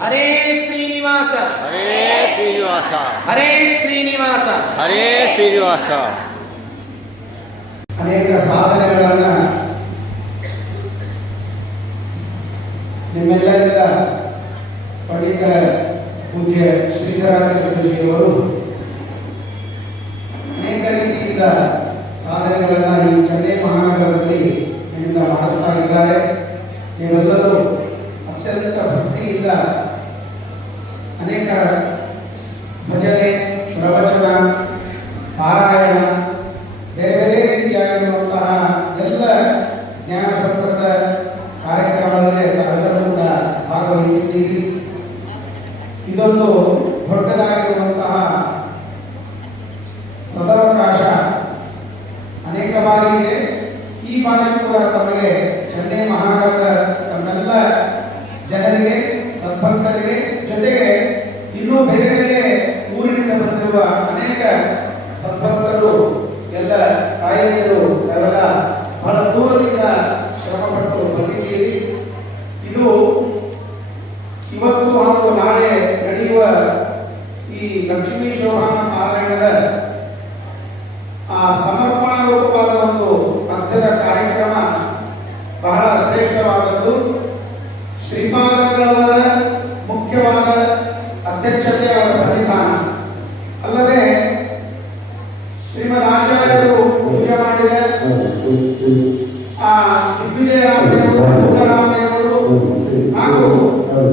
ಹರೇ ಶ್ರೀನಿವಾಸ. ಹರೇ ಶ್ರೀನಿವಾಸ. ಅನೇಕ ಸಾಧನೆಗಳನ್ನು ನಿಮ್ಮೆಲ್ಲರಿಂದ ಪಂಡಿತ ಪೂಜ್ಯ ಶ್ರೀಧರಾಜ ಶ್ರೀಯವರು ಅನೇಕ ರೀತಿಯಿಂದ ಸಾಧನೆಗಳನ್ನು ಈ ಚೆನ್ನೈ ಮಹಾನಗರದಲ್ಲಿ ನಿಮ್ಮಿಂದ ಮಾಡಿಸ್ತಾ ಇದ್ದಾರೆ. ನೀವೆಲ್ಲರೂ ಅತ್ಯಂತ ಭಕ್ತಿಯಿಂದ ಅನೇಕ ಭಜನೆ, ಪ್ರವಚನ, ಪಾರಾಯಣ, ಬೇರೆ ಬೇರೆ ರೀತಿಯಾಗಿರುವಂತಹ ಎಲ್ಲ ಜ್ಞಾನ ಸಂಸ್ಕೃತ ಕಾರ್ಯಕ್ರಮಗಳಲ್ಲಿ ತಾವೆಲ್ಲರೂ ಕೂಡ ಭಾಗವಹಿಸಿದ್ದೀರಿ. ಇದೊಂದು ದೊಡ್ಡದಾಗಿರುವಂತಹ ಸದವಕಾಶ ಅನೇಕ ಬಾರಿ ಇದೆ. ಈ ಬಾರಿ ಕೂಡ ತಮಗೆ ಚೆನ್ನೈ ಮಹಾನಗರದ ತಮ್ಮೆಲ್ಲ ಜನರಿಗೆ, ಸದ್ಭಕ್ತರಿಗೆ, ಜೊತೆಗೆ ಇನ್ನೂ ಬೇರೆ ಬೇರೆ ಊರಿನಿಂದ ಬಂದಿರುವ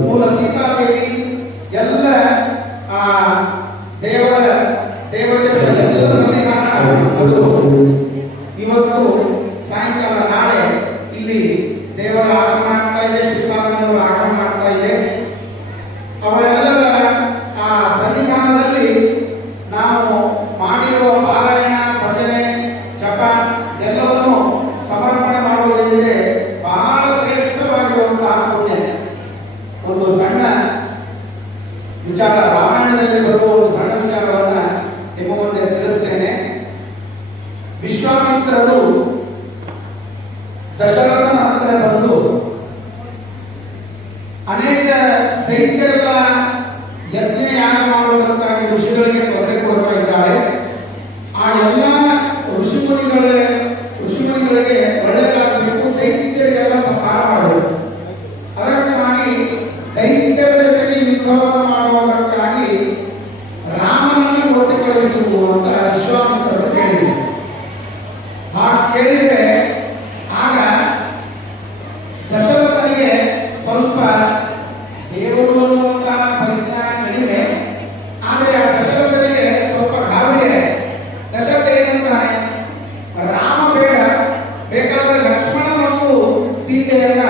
ಮೂಲ ಸೀತಾದೇವಿ ಎಲ್ಲ ಆ ದೇವರ ದೇವತೆಗಳ ಎಲ್ಲ ಸನ್ನಿಧಾನ ಅದು ಇವತ್ತು ಸಾಯಂಕಾಲ ನಾಳೆ ಇಲ್ಲಿ ದೇವರ ಆಗಮನ ಆಗ್ತಾ ಇದೆ, ಶ್ರೀಪಾದನವರ ಆಗಮನ ಆಗ್ತಾ ಇದೆ. ಅವರೆಲ್ಲರ ಆ ಸನ್ನಿಧಾನದಲ್ಲಿ ನಾವು ಮಾಡಿರುವ ಪಾರಾಯಣ, ಭಜನೆ, ಜಪ ಎಲ್ಲವನ್ನು ಸಮರ್ಪಣೆ ಮಾಡುವುದೆಂದರೆ ಬಹಳ ಶ್ರೇಷ್ಠವಾಗಿರುವಂತಹ ಪುಣ್ಯ. ಒಂದು ಸಣ್ಣ ವಿಚಾರ, ರಾಮಾಯಣದಲ್ಲಿ ಬರುವ ಒಂದು ಸಣ್ಣ ವಿಚಾರವನ್ನ ನಿಮ್ಮ ಮುಂದೆ ತಿಳಿಸ್ತೇನೆ. ವಿಶ್ವಾಮಿತ್ರರು ದಶರಥನ ಹತ್ತಿರ ಬಂದು ಅನೇಕ ದೈತ್ಯರೆಲ್ಲ ಯಜ್ಞಯಾಗ ಮಾಡುವುದಕ್ಕಾಗಿ ಋಷಿಗಳಿಗೆ ತೊಂದರೆ ಕೊಡ್ತಾ ಇದ್ದಾರೆ. ಆ ಎಲ್ಲ ಋಷಿಮುನಿಗಳಿಗೆ ಒಳ್ಳೆಯದಾಗಬೇಕು, ದೈತ್ಯರಿಗೆಲ್ಲ ಸಂಹಾರ ಮಾಡಬೇಕು. ಅದಕ್ಕಾಗಿ ದೈತ್ಯರ ಜೊತೆಗೆ ಯುದ್ಧವನ್ನು ಮಾಡುವುದಕ್ಕಾಗಿ ರಾಮನನ್ನು ಕೊಟ್ಟು ಕಳಿಸುವುದು ಅಂತ ವಿಶ್ವಾಮಿತ್ರರು ಕೇಳಿದರು. ಆ ಕೇಳಿದರೆ ಆಗ ದಶರಥನಿಗೆ ಸ್ವಲ್ಪ ದೇವರು ಅನ್ನುವಂತಹ ಪರಿಜ್ಞಾನ ಕಡಿಮೆ, ಆದರೆ ಆ ದಶರಥನಿಗೆ ಸ್ವಲ್ಪ ಗಾಬರಿ. ದಶರಥ ಏನಂತಾನೆ, ರಾಮ ಬೇಡ, ಬೇಕಾದ್ರೆ ಲಕ್ಷ್ಮಣ ಮತ್ತು ಸೀತೆಯನ್ನ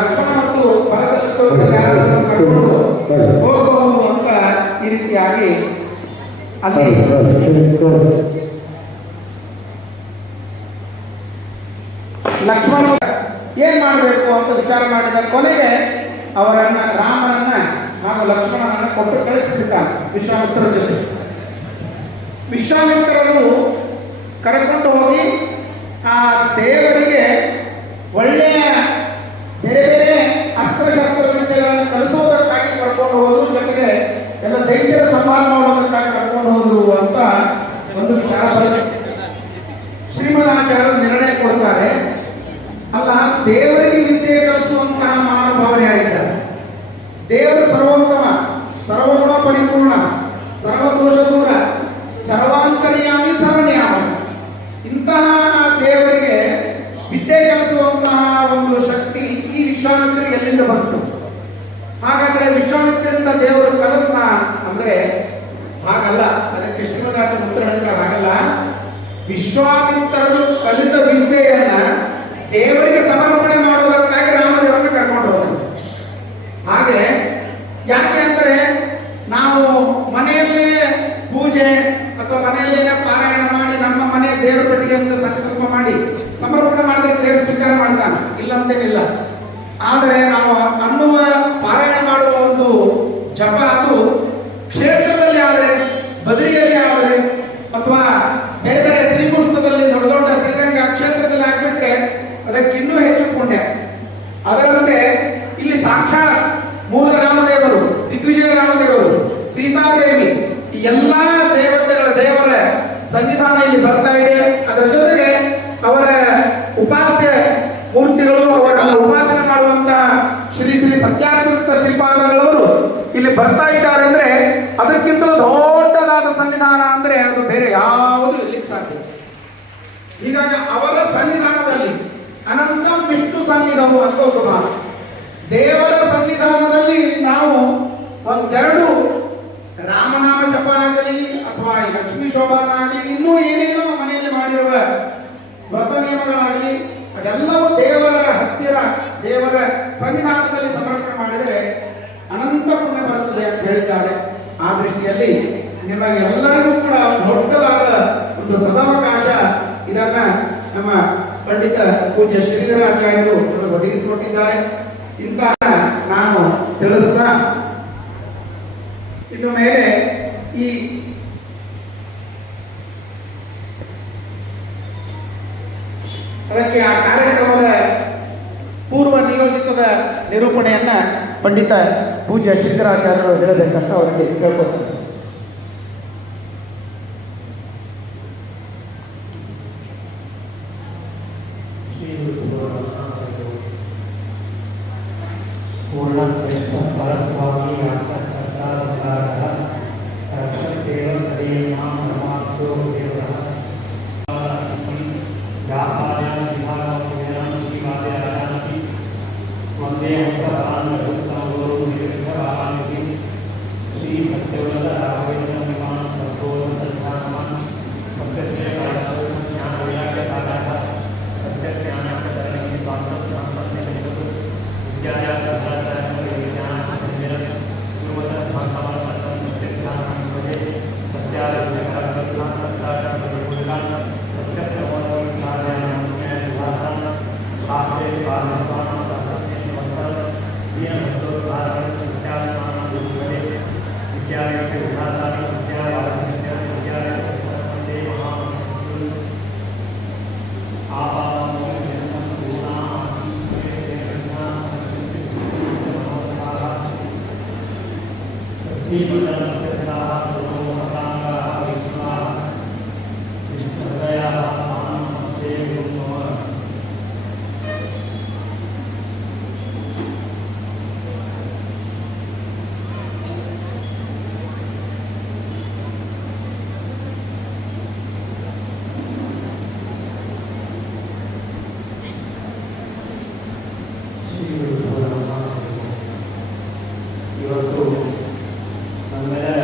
ಲಕ್ಷ್ಮಣ ಮತ್ತು ಹೋಗಬಹುದು ಅಂತ ಈ ರೀತಿಯಾಗಿ ಅಲ್ಲಿ ಲಕ್ಷ್ಮಣ ಏನ್ ಮಾಡಬೇಕು ಅಂತ ವಿಚಾರ ಮಾಡಿದ ಕೊನೆಗೆ ಅವರನ್ನ ರಾಮನನ್ನ ಹಾಗೂ ಲಕ್ಷ್ಮಣನನ್ನ ಕೊಟ್ಟು ಕಳಿಸಿಬಿಟ್ಟಾನೆ ವಿಶ್ವಾಮಿತ್ರರ ಜೊತೆ. ವಿಶ್ವಾಮಿತ್ರರು ಕರೆದುಕೊಂಡು ಹೋಗಿ ಆ ದೇವರಿಗೆ ಒಳ್ಳೆಯ ಬೇರೆ ಬೇರೆ ಅಸ್ತ್ರಶಸ್ತ್ರ ವಿದ್ಯೆಗಳನ್ನು ಕಲಿಸುವುದಕ್ಕಾಗಿ ಕರ್ಕೊಂಡು ಹೋದ್ರು, ಜೊತೆಗೆ ಎಲ್ಲ ದೈತ್ಯರ ಸಂಹಾರ ಮಾಡುವುದಕ್ಕಾಗಿ ಕರ್ಕೊಂಡು ಹೋದ್ರು ಅಂತ ಒಂದು ವಿಚಾರ ಬರುತ್ತೆ. ಶ್ರೀಮದಾಚಾರ್ಯರು ನಿರ್ಣಯ ಕೊಡ್ತಾರೆ, ಅಲ್ಲ ದೇವರಿಗೆ ವಿದ್ಯೆ ಕಲಿಸುವಂತಹ ಮಹಾನುಭಾವನೆ ಆಗಿದ್ದಾರೆ. ದೇವರು ಸರ್ವೋತ್ತಮ, ಸರ್ವಗುಣ ಪರಿಪೂರ್ಣ, ಸರ್ವದೋಷ ದೂರ, ಸರ್ವಾಂತರ್ಯಾಮಿ, ಸರ್ವನಿಯಾಮ. ಇಂತಹ ದೇವರಿಗೆ ವಿದ್ಯೆ ಕಲಿಸುವಂತಹ ಒಂದು ಶಕ್ತಿ ಈ ವಿಶ್ವಾಮಿತ್ರರಿಗೆ ಎಲ್ಲಿಂದ ಬಂತು? ಹಾಗಾದ್ರೆ ವಿಶ್ವಾಮಿತ್ರರಿಂದ ದೇವರು ಕಲಿತ ಅಂದ್ರೆ ಹಾಗಲ್ಲ. ಅದಕ್ಕೆ ಶ್ರೀಮದಾಚಾರ್ಯ ಉತ್ತರ ಹೇಳ್ತಾರೆ, ಹಾಗಲ್ಲ. ವಿಶ್ವಾಮಿತ್ರರು ಕಲಿತ ವಿದ್ಯೆಯನ್ನ ದೇವರಿಗೆ ಸಮರ್ಪಣೆ ಮಾಡುವುದಕ್ಕಾಗಿ ರಾಮದೇವರನ್ನು ಕರ್ಕೊಂಡು ಹೋದರು. ಹಾಗೆ ಯಾಕೆ ಅಂದರೆ ನಾವು ಮನೆಯಲ್ಲೇ ಪೂಜೆ ಅಥವಾ ಮನೆಯಲ್ಲೇ ಪಾರಾಯಣ ಮಾಡಿ ನಮ್ಮ ಮನೆ ದೇವರ ಪೆಟ್ಟಿಗೆ ಅಂತ ಸಂಕಲ್ಪ ಮಾಡಿ ಸಮರ್ಪಣೆ ಮಾಡಿದ್ರೆ ದೇವರು ಸ್ವೀಕಾರ ಮಾಡ್ತಾನೆ, ಇಲ್ಲಂತೇನಿಲ್ಲ. ಆದರೆ ನಾವು ಅನ್ನುವ ಪಾರಾಯಣ ಮಾಡುವ ಒಂದು ಜಪ ಅದು ಕ್ಷೇತ್ರದಲ್ಲಿ ಆದರೆ, ಬದರಿಯಲ್ಲಿ ಆದರೆ, ಅಥವಾ ಬೇರೆ ಬೇರೆ ಶ್ರೀಕೃಷ್ಣದಲ್ಲಿ ದೊಡ್ಡ ದೊಡ್ಡ ಶ್ರೀರಂಗ ಕ್ಷೇತ್ರದಲ್ಲಿ ಆಗ್ಬಿಟ್ರೆ ಅದಕ್ಕೆ ಇನ್ನೂ ಹೆಚ್ಚು ಪುಣ್ಯ. ಅದರಂತೆ ಇಲ್ಲಿ ಸಾಕ್ಷಾತ್ ಮೂಲ ರಾಮದೇವರು, ದಿಗ್ವಿಜಯ ರಾಮದೇವರು, ಸೀತಾದೇವಿ, ಈ ಎಲ್ಲಾ ದೇವರ ಸನ್ನಿಧಾನ ಇಲ್ಲಿ ಬರ್ತಾ ಇದೆ. ಅದರ ಜೊತೆಗೆ ಅವರ ಉಪಾಸ್ಯ ಮೂರ್ತಿಗಳು, ಅವರ ಉಪಾಸನೆ ಮಾಡುವಂತ ಶ್ರೀ ಶ್ರೀ ಸತ್ಯಾನಂದ ಶ್ರೀಪಾದಗಳವರು ಇಲ್ಲಿ ಬರ್ತಾ ಇದ್ದಾರೆ ಅಂದ್ರೆ ಅದಕ್ಕಿಂತಲೂ ದೊಡ್ಡದಾದ ಸನ್ನಿಧಾನ ಅಂದ್ರೆ ಅದು ಬೇರೆ ಯಾವುದು ಇರ್ಲಿಕ್ಕೆ ಸಾಧ್ಯ. ಹೀಗಾಗಿ ಅವರ ಸನ್ನಿಧಾನದಲ್ಲಿ ಅನಂತ ವಿಷ್ಣು ಸನ್ನಿಧವು ಅಂತ ಒಂದು ಮಾತು. ದೇವರ ಸನ್ನಿಧಾನದಲ್ಲಿ ನಾವು ಒಂದೆರಡು ರಾಮನಾಮ ಜಪ ಆಗಲಿ ಅಥವಾ ಲಕ್ಷ್ಮೀ ಶೋಭಾನ ಆಗಲಿ, ಇನ್ನೂ ಏನೇನೋ ಮನೆಯಲ್ಲಿ ಮಾಡಿರುವ ವ್ರತ ನಿಯಮಗಳಾಗಲಿ, ಅದೆಲ್ಲವೂ ದೇವರ ಹತ್ತಿರ ದೇವರ ಸನ್ನಿಧಾನದಲ್ಲಿ ಸಮರ್ಪಣೆ ಮಾಡಿದರೆ ಅನಂತ ಪುಣ್ಯ ಬರುತ್ತದೆ ಅಂತ ಹೇಳಿದ್ದಾರೆ. ಆ ದೃಷ್ಟಿಯಲ್ಲಿ ನಿಮಗೆಲ್ಲರಿಗೂ ಕೂಡ ದೊಡ್ಡದಾದ ಒಂದು ಸದಾವಕಾಶ ಇದನ್ನ ನಮ್ಮ ಪಂಡಿತ ಪೂಜ್ಯ ಶ್ರೀಧರಾಚಾರ್ಯರು ನಮಗೆ ಒದಗಿಸಿಕೊಟ್ಟಿದ್ದಾರೆ. ಇಂತಹ ನಾನು ತಿಳಿಸ್ತಾ ಇನ್ನು ಮೇಲೆ ಈ ಅದಕ್ಕೆ ಆ ಕಾರ್ಯಕ್ರಮದ ಪೂರ್ವ ನಿಯೋಜಿತದ ನಿರೂಪಣೆಯನ್ನ ಪಂಡಿತ ಪೂಜ್ಯ ಶ್ರೀಧರಾಚಾರ್ಯರು ಹೇಳಬೇಕಂತ ಅವರಿಗೆ ಕೇಳ್ಕೊಳ್ತಾರೆ. वंदे हंस ಇವತ್ತು ನಮ್ಮೆಲ್ಲರ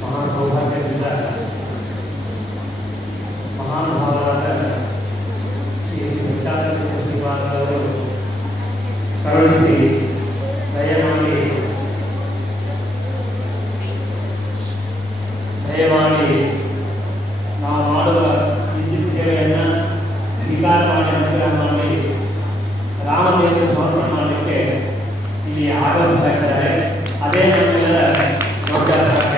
ಮಹಾನ್ ಸೌಭಾಗ್ಯದಿಂದ ಮಹಾನುಭಾವರಾದ ಶ್ರೀ ಶ್ರೀಪಾದರವರು ಕರುಣಿಸಿ ದಯಮಾಡಿ ನಾವು ಮಾಡುವ ವಿದ್ಯುತ್ ಸೇವೆಯನ್ನು ಸ್ವೀಕಾರ ಮಾಡಿ ಅನುಗ್ರಹ ಮಾಡಿ ರಾಮದೇವರ ಸಮರ್ಪಣೆ ಮಾಡಲಿಕ್ಕೆ ಇಲ್ಲಿ ಆಗಮಿಸ್ತಾ ಇದ್ದಾರೆ. ಅದೇ ನಮ್ಮೆಲ್ಲರ ನೌಕರರಾಗ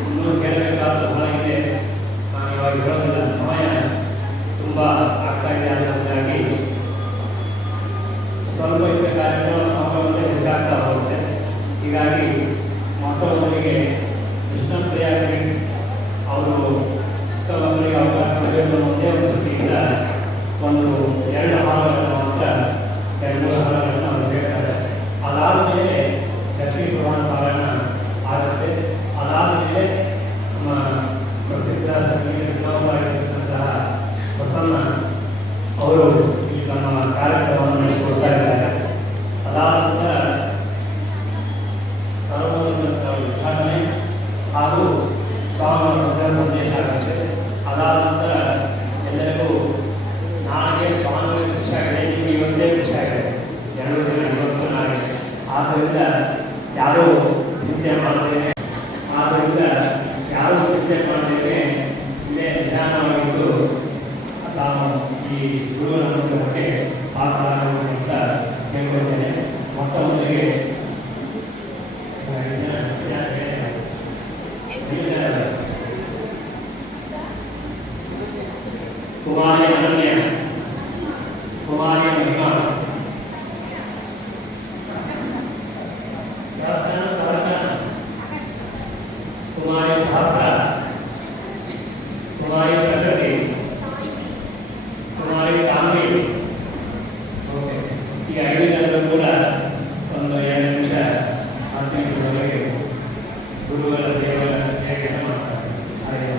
ಇನ್ನೂ ಕೇಳಬೇಕಾದ ಬಹಳ ಇದೆ. ನಾನು ಇವಾಗ ಹೇಳೋದಿಲ್ಲ, ಸಮಯ ತುಂಬ ಆಗ್ತಾ ಇದೆ. ಅನ್ನೋದಾಗಿ ಸ್ವಲ್ಪ ಇದ್ದ ಕಾರ್ಯಕ್ರಮ ಸಂಭ್ರಮತೆ ಹೆಚ್ಚಾಗ್ತಾ ಹೋಗುತ್ತೆ. ಹೀಗಾಗಿ ಮಕ್ಕಳೊಂದಿಗೆ ಕೃಷ್ಣಪ್ರಿಯ ಅವರು ಚಿಕ್ಕಮಕ್ಕಳಿಗೆ ಅವಕಾಶ ಒಂದೇ ಒಂದು ದೃಷ್ಟಿಯಿಂದ ಒಂದು 2 ಹಾಡುಗಳನ್ನು ಮಾತ್ರ 2 ಹಾಡುಗಳನ್ನು ಅವರು ಹೇಳ್ತಾರೆ. ಅದಾದ ಮೇಲೆ ಲಕ್ಷ್ಮೀ ಪುರಾಣ ಪಾರಾಯಣ ಆಗುತ್ತೆ. ಅದಾದ ಮೇಲೆ ನಮ್ಮ ಪ್ರಸಿದ್ಧ ಸಂಗೀತವಾಗಿರ್ತಕ್ಕಂತಹ ಪ್ರಸನ್ನ ಅವರು ಇಲ್ಲಿ ನಮ್ಮ ಕಾರ್ಯಕ್ರಮವನ್ನು ನಡೆಸಿಕೊಡ್ತಾ ಇದ್ದಾರೆ. ಅದಾದ ನಂತರ ಸರ್ವೋನ್ನತ ಉದ್ಘಾಟನೆ ಹಾಗೂ ಸ್ವಾಮಿಗಳ ಸಂದೇಶ ಆಗುತ್ತೆ. ಅದಾದ ನಂತರ ಎಲ್ಲರಿಗೂ ನಾಳೆಗೆ ಸ್ವಾಮಿಗಳ ಖುಷಿ ಆಗಿದೆ, ನಿಮಗೆ ಇವತ್ತೇ ಖುಷಿ ಆಗಿದೆ, 2 ದಿನ ಇವತ್ತು ನಾಳೆ. ಆದ್ದರಿಂದ ಯಾರೂ ಚಿಂತೆ ಮಾಡದೇನೆ ಇಲ್ಲೇ ನಿಧಾನವಾಗಿದ್ದು ತಾವು ಈ ಗುರುಗಳ ಬಗ್ಗೆ ಮಾತನಾಡುವುದು ಅಂತ ಹೇಳ್ಕೊಳ್ತೇನೆ. ಮೊದಲಿಗೆ ಕುಮಾರಿ ಅನನ್ಯ, ಕುಮಾರಿ ಮಹಿಮಾ, ಕುಮಾರಿ ಸಹಸ್ರ, ಕುಮಾರಿ ಪ್ರಕೃತಿ, ಕುಮಾರಿ ಕಾಂಬಿ. ಓಕೆ, ಈ 5 ಜನರು ಕೂಡ ಒಂದು 2 ನಿಮಿಷ 10 ನಿಮಿಷದವರೆಗೆ ಗುರುಗಳ ದೇವರ ಸೇವೆಯನ್ನು ಮಾಡ್ತಾರೆ. ಹಾಗೆ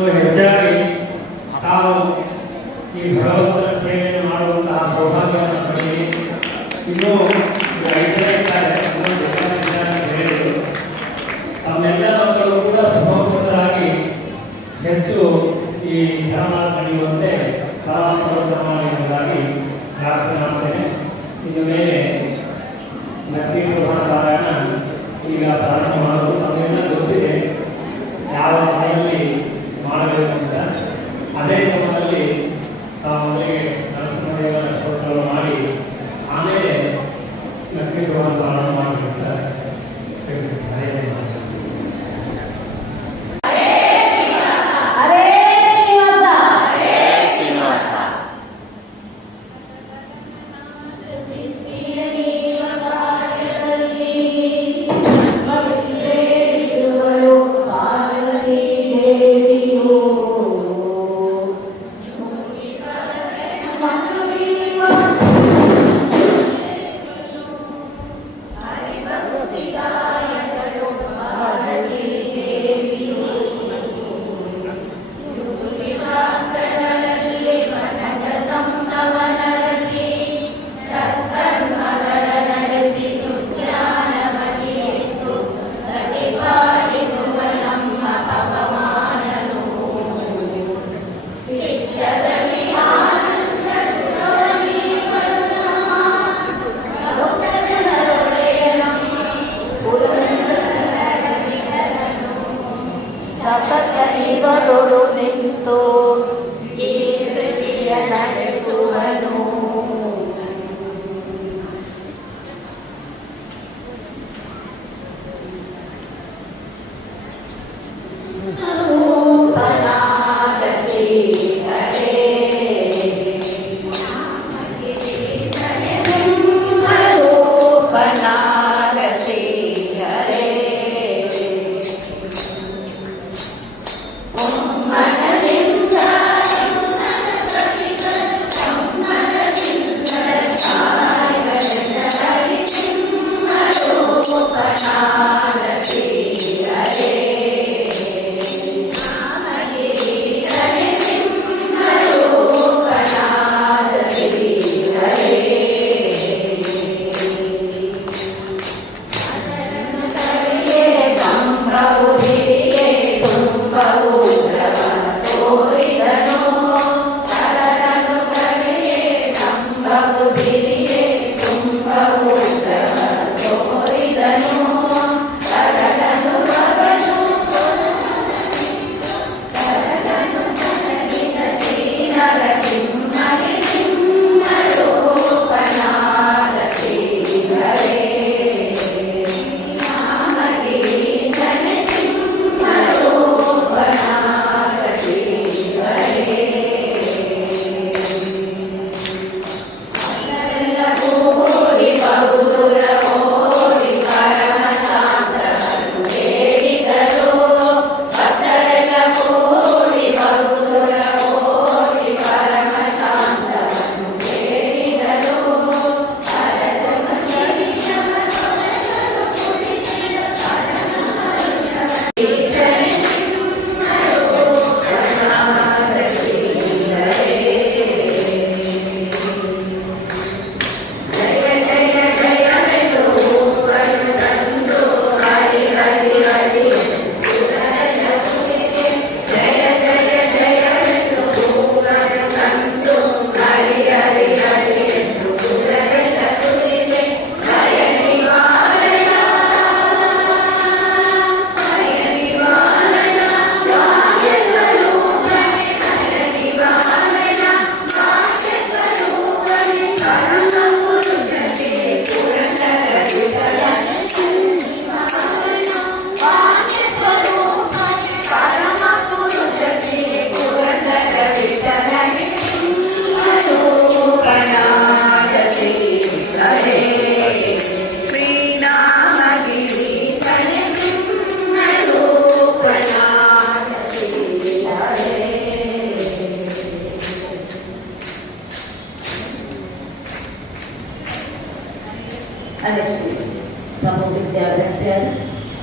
ಇನ್ನು ಹೆಚ್ಚಾಗಿ ತಾವು ಈ ಭಗವಂತನ ಸೇವೆಯನ್ನು ಮಾಡುವಂತಹ ಸೌಭಾಗ್ಯವನ್ನು ಪಡೆಯಲಿ. ಇನ್ನೂ ರೈತರೇ ಇದ್ದಾರೆ, ಇನ್ನೂ ಬೇಕಾಗಿದ್ದಾರೆ ಅಂತ ಹೇಳಿದರು. ತಮ್ಮೆಲ್ಲ ಮಕ್ಕಳು ಕೂಡ ಸುಸಂಸ್ಕೃತರಾಗಿ ಹೆಚ್ಚು ಈ ಧರ್ಮ ನಡೆಯುವಂತೆ ಪರಮಾತ್ಮನಾಗಿ ಪ್ರಾರ್ಥನೆ ಮಾಡ್ತೇನೆ. ಇನ್ನು ಮೇಲೆ ಲಕ್ಷ್ಮೀ ಶೋಭಾನ ಪಾರಾಯಣ ಈಗ ಪ್ರಾರಂಭ ಮಾಡೋದು ತಮಗೆಲ್ಲ ಗೊತ್ತಿದೆ ಯಾವ ಮನೆಯಲ್ಲಿ ಮಾಡಬೇಕು ಅಂತ. ಅದೇ ಕ್ರಮದಲ್ಲಿ ತಾವು ಮೊದಲಿಗೆ ನರಸಿಂಹದೇವರ ಸ್ತೋತ್ರವನ್ನು ಮಾಡಿ ಆಮೇಲೆ ಲಕ್ಷ್ಮೀ ಶೋಭಾನ ಪಾರಾಯಣ ಮಾಡಬೇಕು ಅಂತ ಹೇಳ್ತಿದ್ದಾರೆ.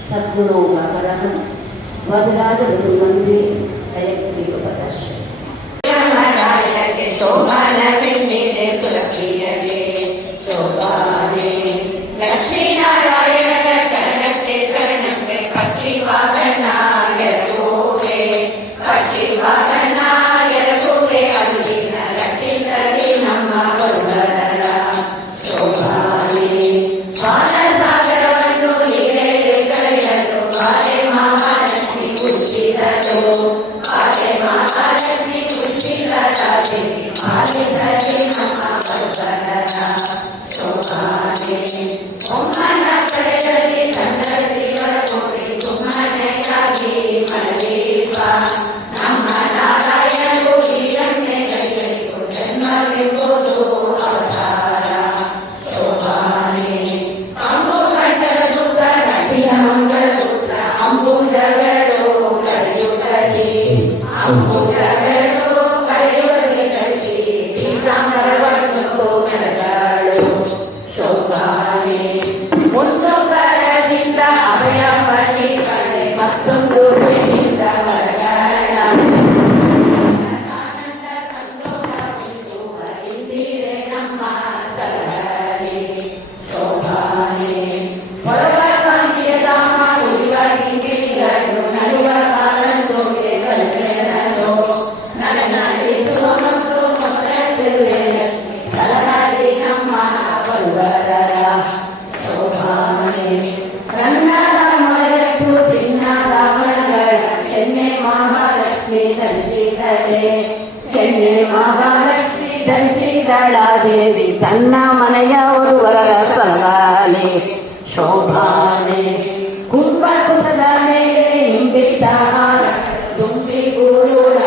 सद्गुणों का वरदान वदराज मंदिर ಶೋಭಾನ ಬೆನ್ನಿದೆ ಸುರಪ್ರಿಯಗೆ ಶೋಭಾನೆ ಲಕ್ಷ್ಮೀನಾರಾಯಣನ ಚರಣಕ್ಕೆ ಚರಣಕ್ಕೆ ಪಕ್ಷಿವಾಹನ ಎರಗುವೆ ಪಕ್ಷಿವಾಹನ ಎರಗುವೆ ಅಲ್ಲಿನ ರಕ್ಷಿಸಲಿ ನಮ್ಮ ಬರುವರ ಶೋಭಾನೆ ಬಾಲಸಾಗರವನ್ನು ಹೀರೆಗೆ ಕಳೆಯಲು ಬಾಲೆ ಮಹಾಲಕ್ಷ್ಮಿ ಹುಟ್ಟಿದಳು ಬಾಲೆ ಮಹಾಲಕ್ಷ್ಮಿ ಹುಟ್ಟಿದಳಾಗಿ ಬಾಲಿಸಲಿ ನಮ್ಮ ಬರುವರ ಶೋಭಾನೆ ಒಮ್ಮನ ಕಡೆಯಲ್ಲಿ ತಂದರಿ ಬರಕೋಡಿ ಸುಮ್ಮನೆಯಾಗಿ ಮರಳಿವ ನಮ್ಮ ನಾರಾಯಣು ಹೀರನ್ನೇ ಕೈಗಳಿಗೂ ಜನ್ಮವೆಂಬುದು ಅವತಾರ ಶೋಭಾನೆ ಅಂಬುಕಂಠದ ದೂತ ರತಿಯ ಮಂಗಳ ಸೂತ್ರ ಅಂಬುಜಗಳು ಕರೆಯುತ್ತಲಿ ಅಂಬುಜಗಳು ಕರೆಯುವಲ್ಲಿ ಕಲಿಸಿ ಪೀತಾಂಬರವನ್ನು ನಡೆದಳು ಶೋಭಾನೆ ಒಂದು ಕರದಿಂದ ಅಭಯ ಪಡಿ ಕಡೆ ಮತ್ತೊಂದು ಕೈಯಿಂದ ಹೊರಗಾಡ ಆನಂದ ಸಂತೋಷವಿರುವ ಇಂದಿರೆ ನಮ್ಮ ಸಲಹರಿ ಶೋಭಾನೆ ಹೊರವ ಕಾಂಚಿಯ ಧಾಮ ಉಳಿವ ಹಿಂದಿರಿಗಳು ನಲಿವ ಕಾಲಂತೋಗೆ ಕಲ್ಪೆರಲು ನಡೆಸುವ ಮತ್ತು ಮೊದಲೇ ಲಕ್ಷ್ಮಿ ಸಲಹರಿ ನಮ್ಮ ಬರುವರ ಶೋಭಾನೆ ರನ್ನದ ಮರೆತು ಚಿನ್ನದ ಮರಗಳ ಚೆನ್ನೆ ಮಹಾಲಕ್ಷ್ಮಿ ಧರಿಸಿದಳೆ ಚೆನ್ನೆ ಮಹಾಲಕ್ಷ್ಮಿ ಧರಿಸಿದಳ ದೇವಿ ತನ್ನ ಮನೆಯ ವರರ ಸಲಹಾಲೆ ಶೋಭಾನೆ ಕುಂಭಕುಶದ ಮೇಲೆ ಹಿಂಬಿದ್ದ ತುಂಬಿ ಗುರುಳ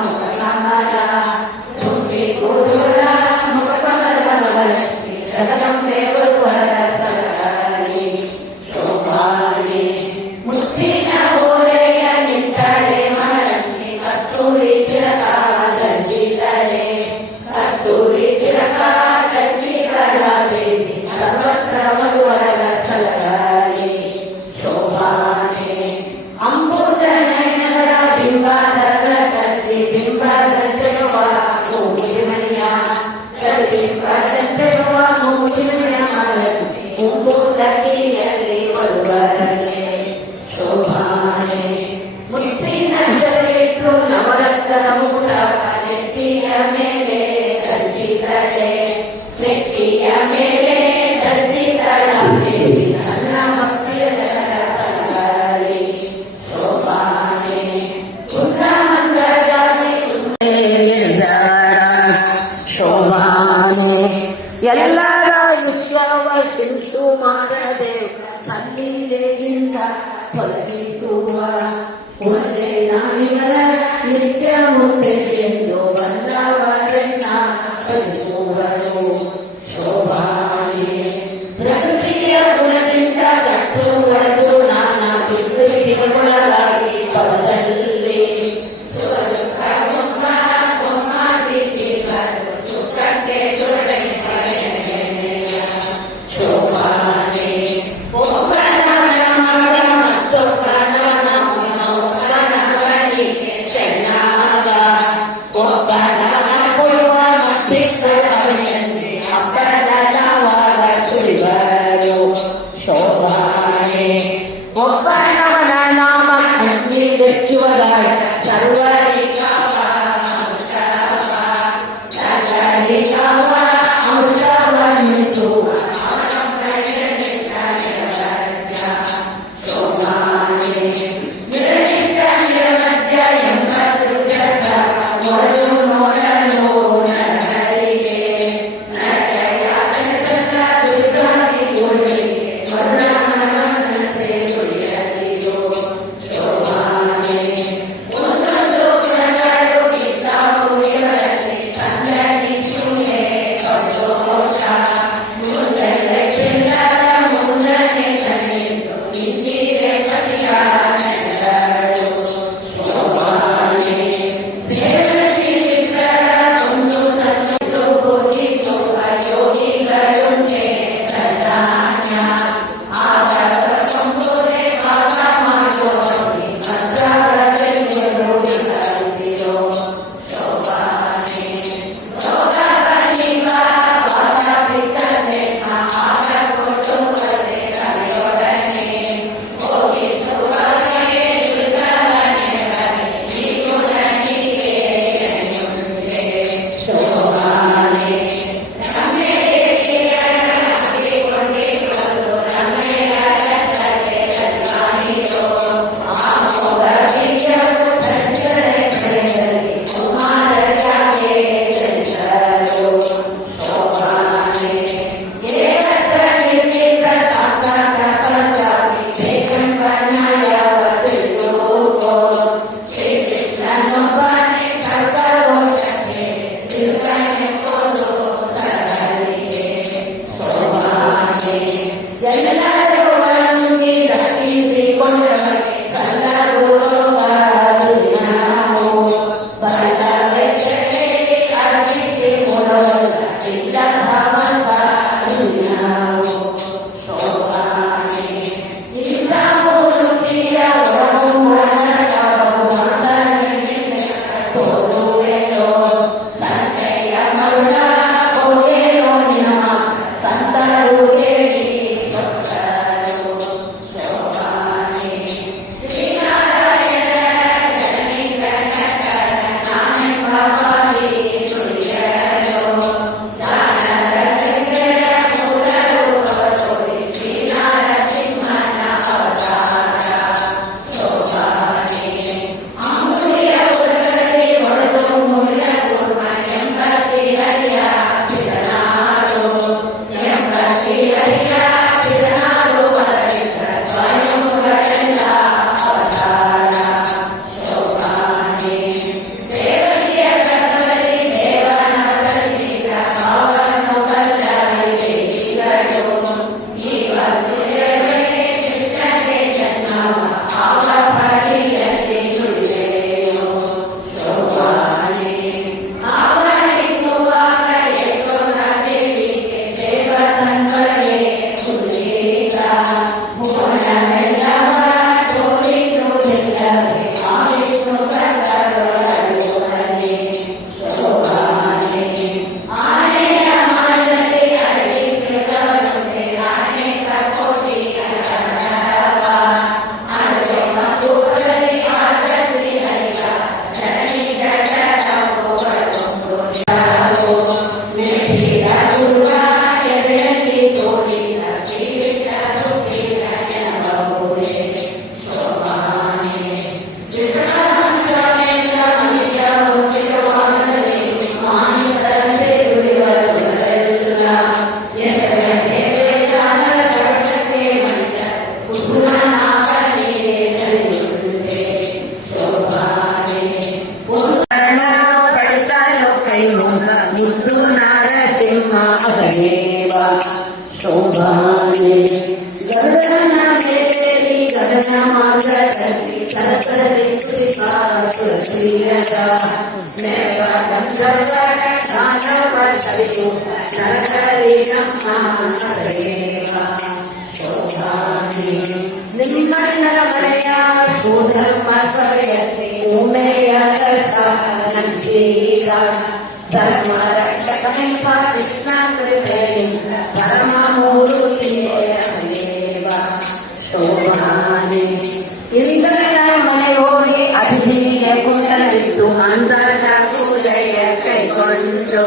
ಮುಖಕಮಲ ತುಂಬಿ ಗುರುಳ ಮುಖಕಮಲ ಲಕ್ಷ್ಮಿ ಶರಣೆ ವರ ಸಲಹಾಲೆ ಶೋಭಾನೆ ಮುತ್ತಿನ ಓಲೆಯ ನಿಂತಳೆ ಮಹಾಲಕ್ಷ್ಮಿ ಕಸ್ತೂರಿ ಚಿರಕ ಧರಿಸಿದಳೆ ಕಸ್ತೂರಿ ಚಿರಕ ಧರಿಸಿದಳ ದೇವಿ ಸರ್ವತ್ರ ವರ ಸಲಹಾಲೆ ಶೋಭಾನೆ ಅಂಬುಜ ನಯನದ ಬಿಂಬದ ಕರ್ತಿ ಬಿಂಬದ ಚೆಲುವ ಮೂಗಿಮಣಿಯ ಬಿಂಬದ ಚೆಲುವ ಮೂಗಿಮಣಿಯ ಮಹಾಲಕ್ಷ್ಮಿ ಕುಂಬುದಕಿಯಲ್ಲಿ ಬರುವರನೆ ಶೋಭಾನೆ ಮುತ್ತಿನ ಜರೆಯಿಟ್ಟು ನವರತ್ನ ಮುಟ ನೆತ್ತಿಯ ಮೇಲೆ ಧರಿಸಿದಳೆ ನೆತ್ತಿಯ ಮೇಲೆ ಧರಿಸಿದಳ ದೇವಿ ನನ್ನ ಭಕ್ತಿಯ ಜನರ ಸಲಹರಿ ಶೋಭಾನೆ ಪುತ್ರ ಮಂತ್ರಗಾಮಿ ಶೋಭಾನೆ ಎಲ್ಲರ ವಿಶ್ವವ ಶಿಲ್ತು ಮಾಡದೆ ಸನ್ನಿಧಿಯಿಂದ ತೊಲಗಿಸುವ ಪೂಜೆ ನಾಯಿಗಳ ನಿತ್ಯ ಮುಂದೆ ಎಂದು ಬಂದವರನ್ನ ಕಲಿಸುವರು ಶೋಭಾನೆ ಪ್ರಕೃತಿಯ ಗುಣದಿಂದ ಕಟ್ಟು ಒಡೆದು ನಾನಾ ಬಿದ್ದುಗಳಿಗೊಳಗಾಗಿ ಪದದಲ್ಲಿ ಸುಖ ಮುಖ ಸುಖಕ್ಕೆ ಶೋಭಾನೆ ಒಬ್ಬನ ಮಾಡಿ ಮತ್ತೊಬ್ಬನ ಒಬ್ಬನ ಬಳಿಗೆ ಚೆನ್ನಾಗ ಒಬ್ಬನ ಕೊಡುವ ಮತ್ತಿದ್ದವರಲ್ಲಿ ಅಪ್ಪನವಾದ ಸುರಿವರು ಶೋಭಾನೆ ಒಬ್ಬನವನ ನಾಮ ಕಣ್ಣಿ ಬೆಚ್ಚುವದ ಸರ್ವರಿಗವ ಅಮೃತವನ್ನಿಸುವ ಶೋಭಾನೆ ನಿರ್ನಿತ್ಯ ನಿರ್ಮಧ್ಯ ಎಂಬತ್ತು ಜಗ ಮೊದಲು ನೋಡಲು ನರಹರಿಗೆ ನರಯ ದುರ್ಗಾದಿ ಗುರುಗಳಿಗೆ ಮಧುರಮನಸೆ ಗುರಿಯಲಿಯೋ ಶೋಭಾನೆ ಒಂದೊಂದು शोभाने गगना मेरी गगना माता सरस्वती सुरिता मेरा गंधर्व दानव सवितु नरहरि नमः शोभाने निम्मन मरय शोधर्म स्वयते उमेय नंदीरा धर्म रक्षकमे कृष्ण धर्ममूर्ति शोभाने इंद्रನ ಮನೆ ಹೋಗಿ ಅಭಿನಯ ಕುಂಡಲಿದ್ದು ಅಂದದ ಪೂಜೆಯ ಕೈಗೊಂಡು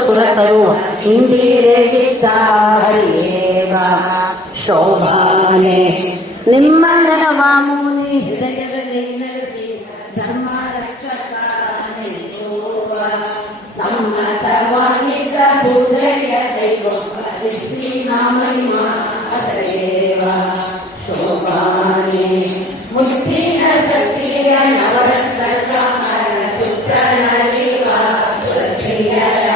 ಸುರತರು ಇಂದಿರೆಗಿದ್ದ ಹರಿಯೇವ ಶೋಭಾನೆ ನಿಮ್ಮ ಮಾಮೂಲಿ ಹೃದಯದಲ್ಲಿ ನೆಲೆಸಿ ಧರ್ಮ ರಕ್ಷಕ ಸಮ್ಮತವಾಗಿದ್ದ ಪೂಜೆಯ ಕೈಗೊಂಡ ಶ್ರೀನಾಮನಿಮ ಅಸರೇವ ಶೋಭಾನೆ ಮುತ್ತಿನ ಶಕ್ತಿಯ ನವರತ್ನ ಸಾಮರ ಪುತ್ರನ ಜೀವ ಸುರಕ್ಷಿಯರ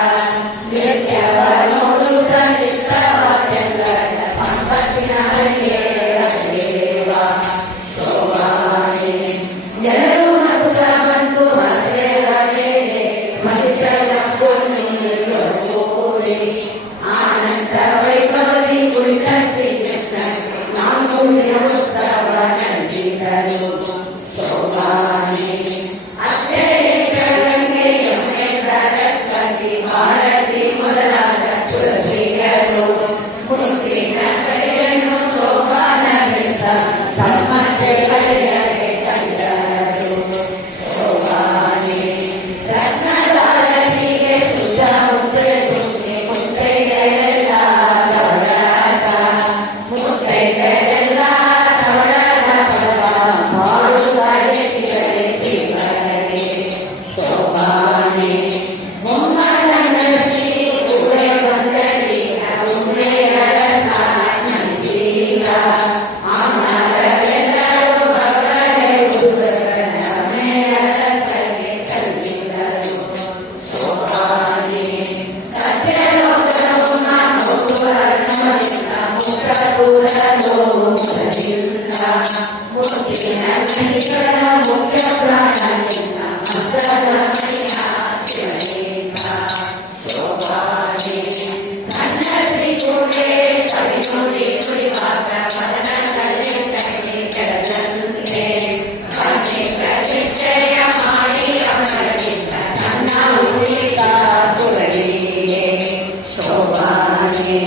ನಿತ್ಯವ ನೋಡುತ್ತ ಚಿತ್ತವ ಚಂದ್ರನ ಸಂಪತ್ತಿನ ಹರಿಯೇವ ಶೋಭಾನೆ ಜನರು ನಗುತ್ತ ಬಂತು ಹಸಿರ ಬೇರೆ ಮಹಿಷರ ಪೂರ್ಣಿ ಆನಂದ ವೈಭವದಿ ಕುಳಿತ ಶ್ರೀಕೃಷ್ಣ ನಾವು ಉತ್ಸವ ನಡೆಸಿದರು ಶೋಭಾನೆ ಅಷ್ಟೇ ಗಂಗೆ ಯಮುನೆ ಸರಸ್ವತಿ ಭಾರತಿ ಮೊದಲಾದ ತುಳಸಿಯರು ಮುತ್ತಿನ ಕೈಯನ್ನು ಶೋಭಾನದಿಂದ ತಮ್ಮ ಮುಕ್ತಿಯ ಮಣಿಗಳ ಮುಖ್ಯ ಪ್ರಾಣ ನಿನ್ನ ಮಂತ್ರದ ಮಣಿಯ ಶಿವಲಿಂಗ ಶೋಭಾನೆ ನನ್ನ ತ್ರಿಪುರೆ ಸವಿಸುರಿ ಕುರಿವಾದ ಮದನದಲ್ಲಿ ಕಣ್ಣಿ ಕೆಳದಂತೆ ಕಣ್ಣಿ ಪ್ರತಿಷ್ಠೆಯ ಮಾಡಿ ಅಮರಲಿಂಗ ನನ್ನ ಉಳಿದ ಸುರಲಿಗೆ ಶೋಭಾನೆ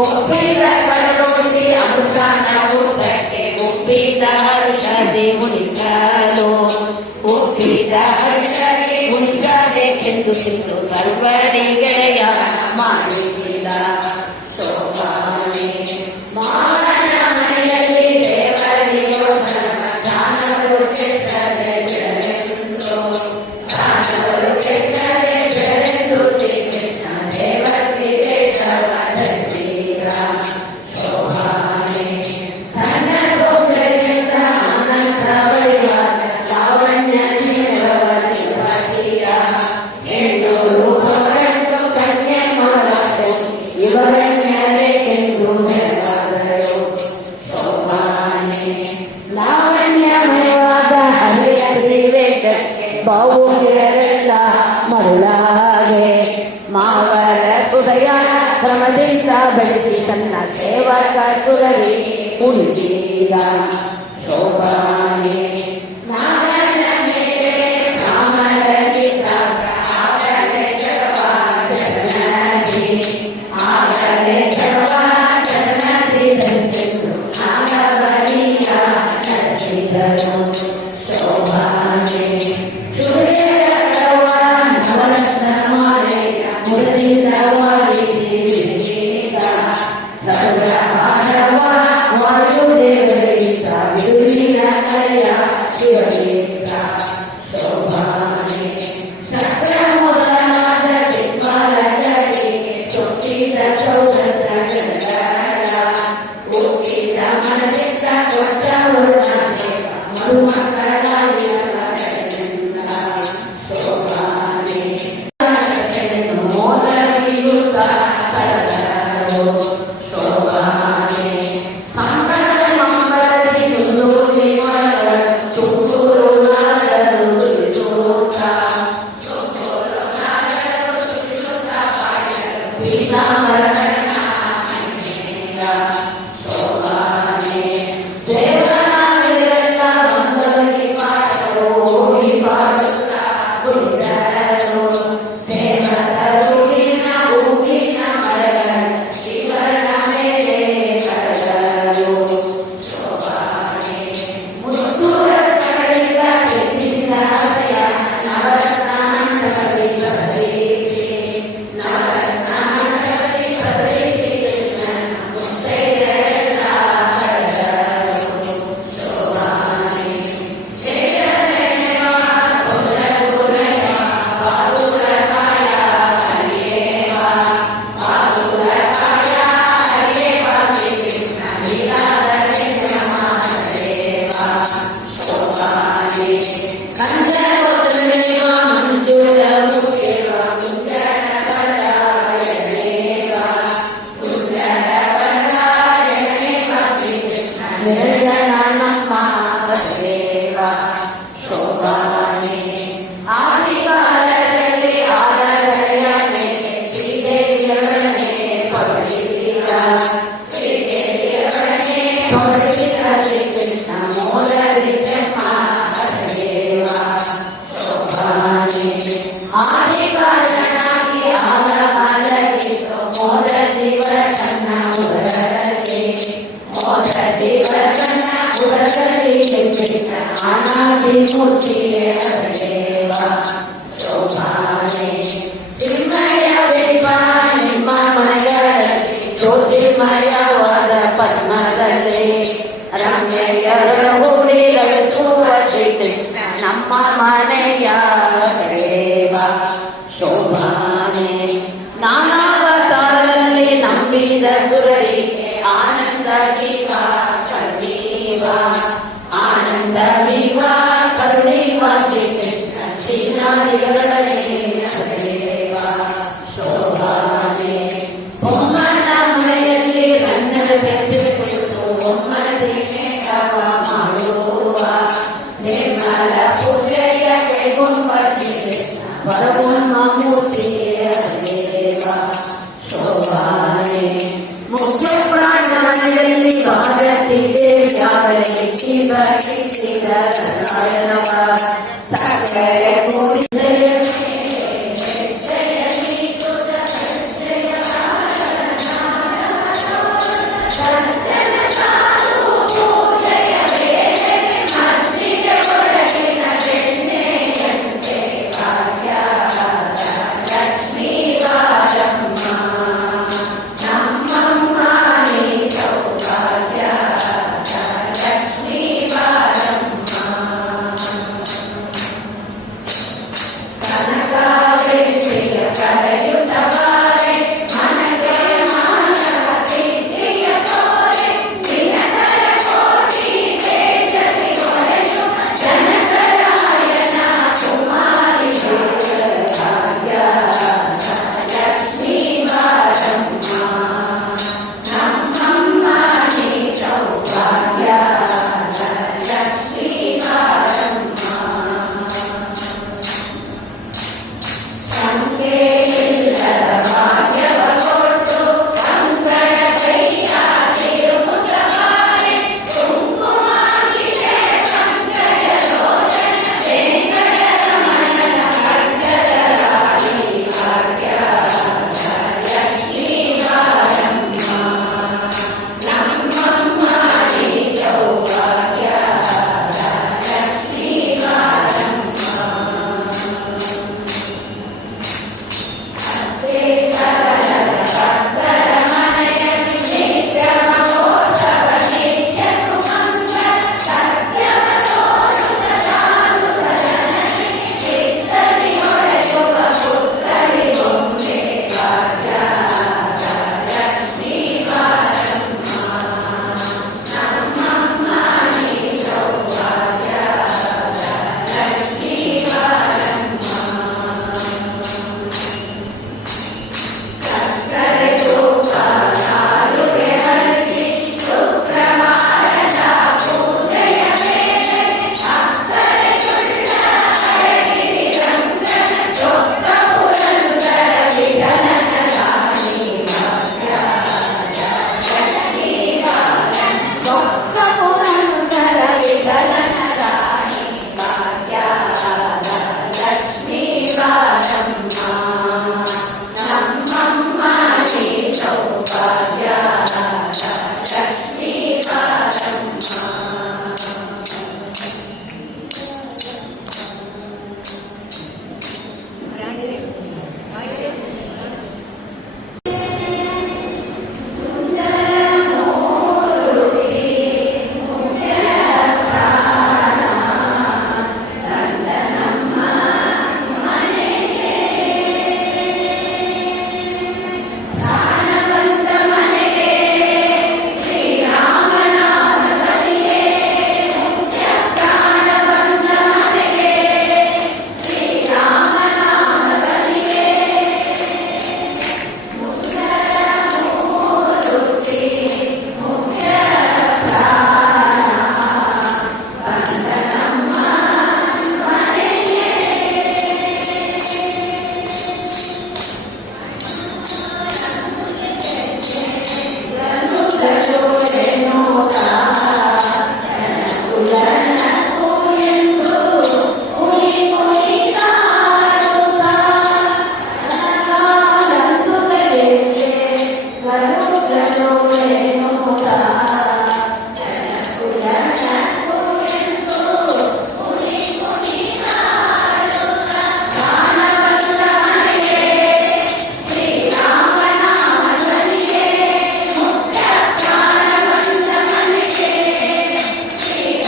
ಒಪ್ಪಿದ ಕಡಲೋಡಿ ಅಮೃತನ ಊಟಕ್ಕೆ ಒಪ್ಪಿದ ಹರ್ಷದೆ ಮುನಿಸಲು ಒಪ್ಪಿದ ಹರ್ಷಗೆ ಮುನಿಸಬೇಕೆಂದು ಸಿಂಧು ಸರ್ವರಿಗೆಯ ಮಾಡಿಸಿದ ಶೋಭಾನೆ ಮಾವನ ಮನೆಯಲ್ಲಿ ದೇವರಿಯೋ ದಾನವರು ಕೆಟ್ಟರೆ ಬೆಳೆದು ದಾನವರು ಕೆಟ್ಟರೆ ಬೆಳೆದು ಶ್ರೀಕೃಷ್ಣ ದೇವರಿಗೆ ಶೋಭಾನೆ ತನ್ನ ಗೋಚರದಿಂದ ಅನಂತ ವೈವಾದ ಲಾವಣ್ಯ ನೀರವತಿಯ ಎಂದೂರು ಹೊರಟು ಕನ್ಯೆ ಮಗಳು ಇವರನ್ಯರೆಂದು ಮೆರವಾದರು ಶೋಭಾನೆ ಲಾವಣ್ಯಮಯವಾದ ಹರಿಯ ಶ್ರೀವೇದಕ್ಕೆ ಬಾವುಗಿರರೆಲ್ಲ ಮರುಳಾಗೆ ಮಾವರ ಹೃದಯ ಕ್ರಮದಿಂದ ಬೆಳೆಸಿ ತನ್ನ ಸೇವಕ ಕುರಲಿ ಉಳಿದ ಶೋಭಾನೆ ನಾಗನ ಮೇಲೆ ರಾಮರಲ್ಲಿದ್ದಾಗ ಆಗಲೇ ಜಗವಾದನದಿ ಆಗಲೇ ಜಗವಾದನದಿ ದಂತೆಂದು ನಾಗಬಲಿಯ ನಡೆಸಿದರು ಶೋಭಾನೆ ಜ್ಯೋತಿರ್ಮಯವಾದ ಪದ್ಮದಲ್ಲಿ ರಮ್ಯೆಯರೊಳಗೂಡಿ ರವಿಸುವ ಶ್ರೀಕೃಷ್ಣ ನಮ್ಮ ಮನೆಯ ದೇವ ಶೋಭಾನೆ ನಾನಾವತಾರದಲ್ಲಿ ನಂಬಿದ ಸುರರಿಗೆ ಆನಂದ ಜೀವ ಕರುಣೀವ ಆನಂದ ಜೀವ ಕರುಣೀವ ಶ್ರೀಕೃಷ್ಣ ಶ್ರೀನಾರಿಗಳೇ ದೇವ ಶೋಭಾನೆ ಒಮ್ಮನ ಮನೆಯಲ್ಲಿ ರನ್ನರ ಬೆಳೆಸಿಕೊಂಡು ಒಮ್ಮನ ದೇಶ ಸಕ್ಕರೆ ಪೂರಿ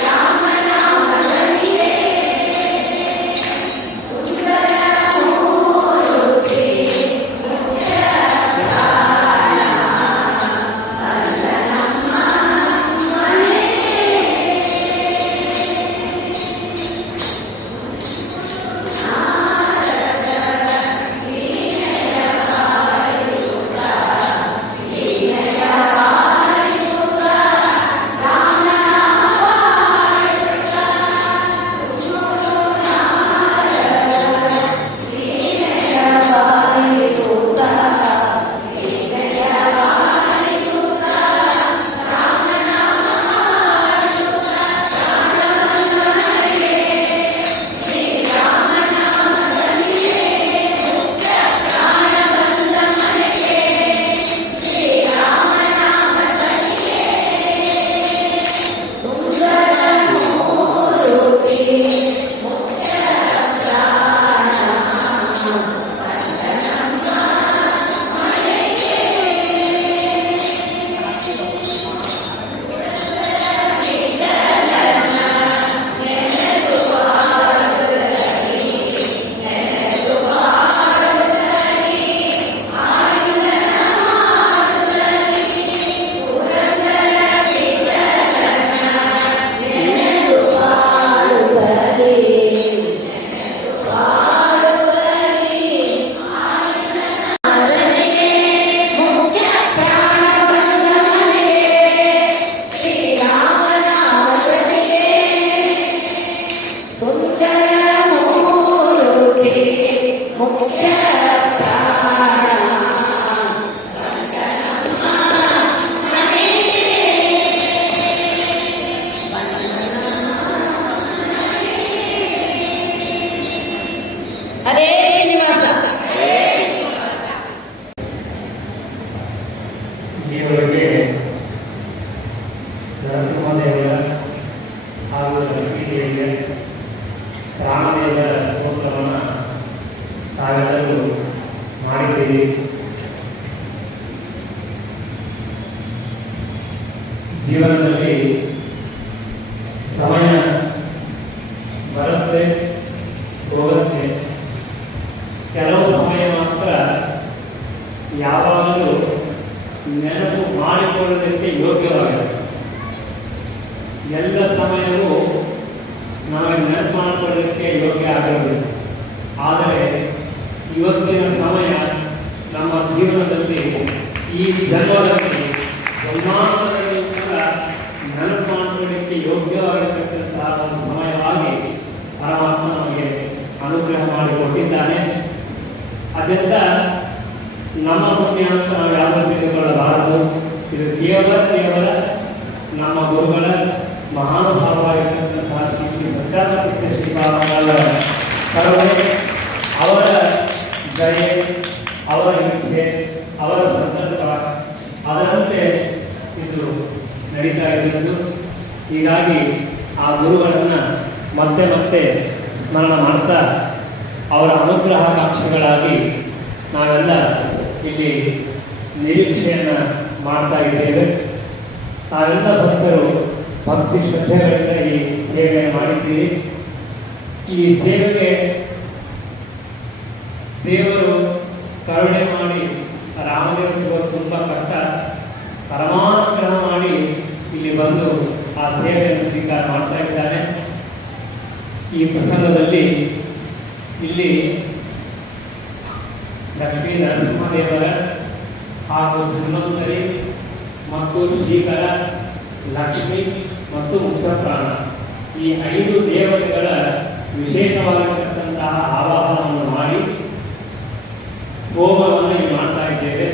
ರಾಮ ಜೀವನದಲ್ಲಿ ಸಮಯ ಬರುತ್ತೆ ಹೋಗುತ್ತೆ. ಕೆಲವು ಸಮಯ ಮಾತ್ರ ಯಾವಾಗಲೂ ನೆನಪು ಮಾಡಿಕೊಳ್ಳೋದಕ್ಕೆ ಯೋಗ್ಯವಾಗಿದೆ. ಎಲ್ಲ ಸಮಯವೂ ನಮಗೆ ನೆನಪು ಮಾಡಿಕೊಳ್ಳೋದಕ್ಕೆ ಯೋಗ್ಯ ಆಗೋದಿಲ್ಲ. ಆದರೆ ಇವತ್ತಿನ ಸಮಯ ನಮ್ಮ ಜೀವನದಲ್ಲಿ ಈ ಜನ್ಮದಲ್ಲಿ ಬ್ರಹ್ಮಾಂಡದಲ್ಲಿ ಕೂಡ ನೆನಪು ಮಾಡಿಕೊಳ್ಳಲಿಕ್ಕೆ ಯೋಗ್ಯವಾಗಿರ್ತಕ್ಕಂತಹ ಒಂದು ಸಮಯವಾಗಿ ಪರಮಾತ್ಮ ನಮಗೆ ಅನುಗ್ರಹ ಮಾಡಿಕೊಟ್ಟಿದ್ದಾನೆ. ಅದರಿಂದ ನಮ್ಮ ಪುಣ್ಯ ಅಂತ ನಾವು ಯಾರು ತಿಳಿದುಕೊಳ್ಳಬಾರದು. ಇದು ಕೇವಲ ನಮ್ಮ ಗುರುಗಳ ಮಹಾನುಭಾವವಾಗಿರ್ತಕ್ಕಂತಹ ಶ್ರೀ ಸತ್ಯಾನಂದ ಶ್ರೀಪಾದಗಳ ಕರುಣೆ, ಅವರ ದಯೆ, ಅವರ ಇಚ್ಛೆ, ಅವರ ಸಂಕಲ್ಪ, ಅದರಂತೆ ಇದು ನಡೀತಾ ಇರುವುದು. ಹೀಗಾಗಿ ಆ ಗುರುಗಳನ್ನು ಮತ್ತೆ ಮತ್ತೆ ಸ್ಮರಣ ಮಾಡ್ತಾ ಅವರ ಅನುಗ್ರಹಾಕಾಂಕ್ಷಿಗಳಾಗಿ ನಾವೆಲ್ಲ ಇಲ್ಲಿ ನಿರೀಕ್ಷೆಯನ್ನು ಮಾಡ್ತಾ ಇದ್ದೇವೆ. ತಾವೆಲ್ಲ ಭಕ್ತರು ಭಕ್ತಿ ಶ್ರದ್ಧೆಗಳಿಂದ ಈ ಸೇವೆಯನ್ನು ಮಾಡಿದ್ದೀರಿ. ಈ ಸೇವೆಗೆ ದೇವರು ಕರುಣೆ ಮಾಡಿ ರಾಮದೇವ ಸಿಗೋದು ತುಂಬ ಕಷ್ಟ. ಪರಮಾನುಗ್ರಹ ಮಾಡಿ ಇಲ್ಲಿ ಬಂದು ಆ ಸೇವೆಯನ್ನು ಸ್ವೀಕಾರ ಮಾಡ್ತಾ ಇದ್ದಾನೆ. ಈ ಪ್ರಸಂಗದಲ್ಲಿ ಇಲ್ಲಿ ಲಕ್ಷ್ಮೀ ನರಸಿಂಹದೇವರ ಹಾಗೂ ಧನ್ವಂತರಿ ಮತ್ತು ಶ್ರೀಕರ, ಲಕ್ಷ್ಮಿ ಮತ್ತು ಮುಖ್ಯಪ್ರಾಣ ಈ 5 ದೇವತೆಗಳ ವಿಶೇಷವಾಗಿರತಕ್ಕಂತಹ ಆವಾಹನವನ್ನು ಮಾಡಿ ಹೋಮವನ್ನು ಇಲ್ಲಿ ಮಾಡ್ತಾ ಇದ್ದೇವೆ.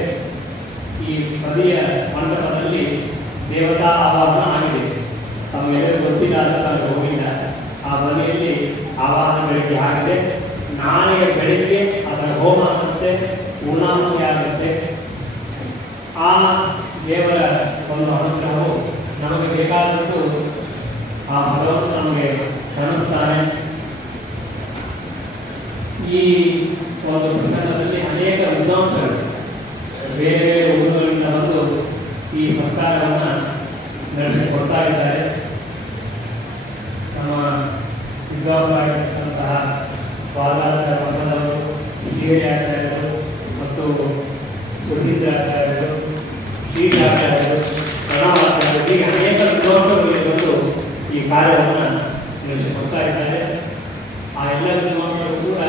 ಈ ನದಿಯ ಮಂಟಪದಲ್ಲಿ ದೇವತಾ ಆವಾಹನ ಆಗಿದೆ. ತಮಗೆಲ್ಲರೂ ಗೊತ್ತಿಲ್ಲ ಅಂತ ತಮಗೆ ಹೋಗಿಲ್ಲ. ಆ ಮನೆಯಲ್ಲಿ ಆವಾಹನ ಬೆಳಿಗ್ಗೆ ಆಗಿದೆ. ನಾಳೆ ಬೆಳಿಗ್ಗೆ ಅದರ ಹೋಮ ಆಗುತ್ತೆ, ಪೂರ್ಣಾಹುತಿ ಆಗುತ್ತೆ. ಆ ದೇವರ ಒಂದು ಅನುಗ್ರಹವು ನಮಗೆ ಬೇಕಾದದ್ದು ಆ ಭಗವಂತ ನಮಗೆ ಕಾಣಿಸ್ತಾನೆ. ಈ ಒಂದು ಪ್ರಸಂಗದಲ್ಲಿ ಅನೇಕ ವಿದ್ವಾಂಸರು ಬೇರೆ ಬೇರೆ ಊರುಗಳಿಂದ ಬಂದು ಈ ಸಂಸ್ಕಾರವನ್ನು ನಡೆಸಿಕೊಡ್ತಾ ಇದ್ದಾರೆ. ನಮ್ಮ ವಿದ್ವಾಂಸರಾಗಿರ್ತಕ್ಕಂತಹ ಬಾಲಾಚಾರ್ಯ ಮಠದವರು, ಹಿರಿಯಾಚಾರ್ಯರು ಮತ್ತು ಸುಧೀಂದ್ರಾಚಾರ್ಯರು, ಶ್ರೀರಾಚಾರ್ಯರು, ಪ್ರಣವಾಚಾರ್ಯರು, ಹೀಗೆ ಅನೇಕ ವಿದ್ವಾಂಸರುಗಳಿಗೆ ಬಂದು ಈ ಕಾರ್ಯವನ್ನು ನಡೆಸಿಕೊಡ್ತಾ ಇದ್ದಾರೆ. ಆ ಎಲ್ಲ ವಿದ್ವಾಂಸರು ಕೂಡ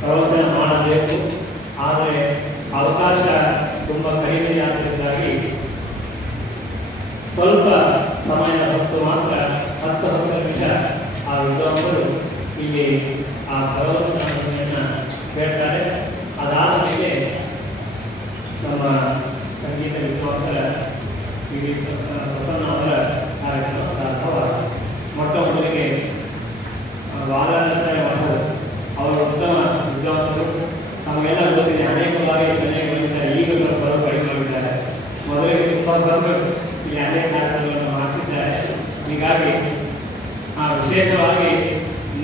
ಪ್ರವಚನ ಮಾಡಬೇಕು. ಆದರೆ ಅವಕಾಶ ತುಂಬ ಕಡಿಮೆಯಾದ್ದರಿಂದಾಗಿ ಸ್ವಲ್ಪ ಸಮಯ ಹೊತ್ತು ಮಾತ್ರ 10 ನಿಮಿಷ ಆ ವಿದ್ವಾಂಸರು ಇಲ್ಲಿ ಆ ಭಗವಂತನ ಹೇಳ್ತಾರೆ. ಅದಾದ ಮೇಲೆ ನಮ್ಮ ಸಂಗೀತ ವಿದ್ವಾಂಸರ ಪ್ರಸನ್ನ ಅವರ ಕಾರ್ಯಕ್ರಮ ಅಥವಾ ಮೊಟ್ಟ ಮೊದಲಿಗೆ ವಾರಾಚಾರ್ಯ ಮಠರು ಅವರು ಉತ್ತಮ ವಿದ್ವಾಂಸರು. ನಮಗೆಲ್ಲ ಗೊತ್ತಿದೆ, ಅನೇಕ ಬಾರಿ ಚೆನ್ನಾಗಿ ಬಂದಿದ್ದಾರೆ. ಈಗ ಸ್ವಲ್ಪ ಬರೋದು ಕಡಿಮೆಯಾಗಿದ್ದಾರೆ. ಮೊದಲಿಗೆ ತುಂಬ ಬರಬೇಕು. ಇಲ್ಲಿ ಅನೇಕ ಕಾರ್ಯಕ್ರಮಗಳನ್ನು ಮಾಡಿಸಿದ್ದಾರೆ. ಹೀಗಾಗಿ ವಿಶೇಷವಾಗಿ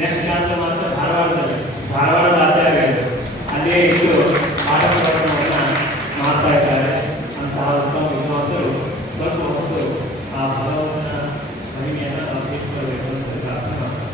ನೆಕ್ಸ್ಟ್ ಶಾಸ್ತ್ರ ಮಾತ್ರ ಧಾರವಾಡದ ಆಚಾರ್ಯರು ಅಲ್ಲೇ ಇದ್ದು ಪಾಠ ಪ್ರವಚನವನ್ನು ಮಾಡ್ತಾ ಇದ್ದಾರೆ. ಅಂತಹ ಉತ್ತಮ ವಿದ್ವಾಂಸರು ಸ್ವಲ್ಪ ಹೊತ್ತು ಆ ಭಗವಂತನ ಮಹಿಮೆಯನ್ನು ನಾವು ತಿಳಿಸಿಕೊಳ್ಳಬೇಕು ಅಂತ ಪ್ರಾರ್ಥನೆ ಮಾಡ್ತಾರೆ.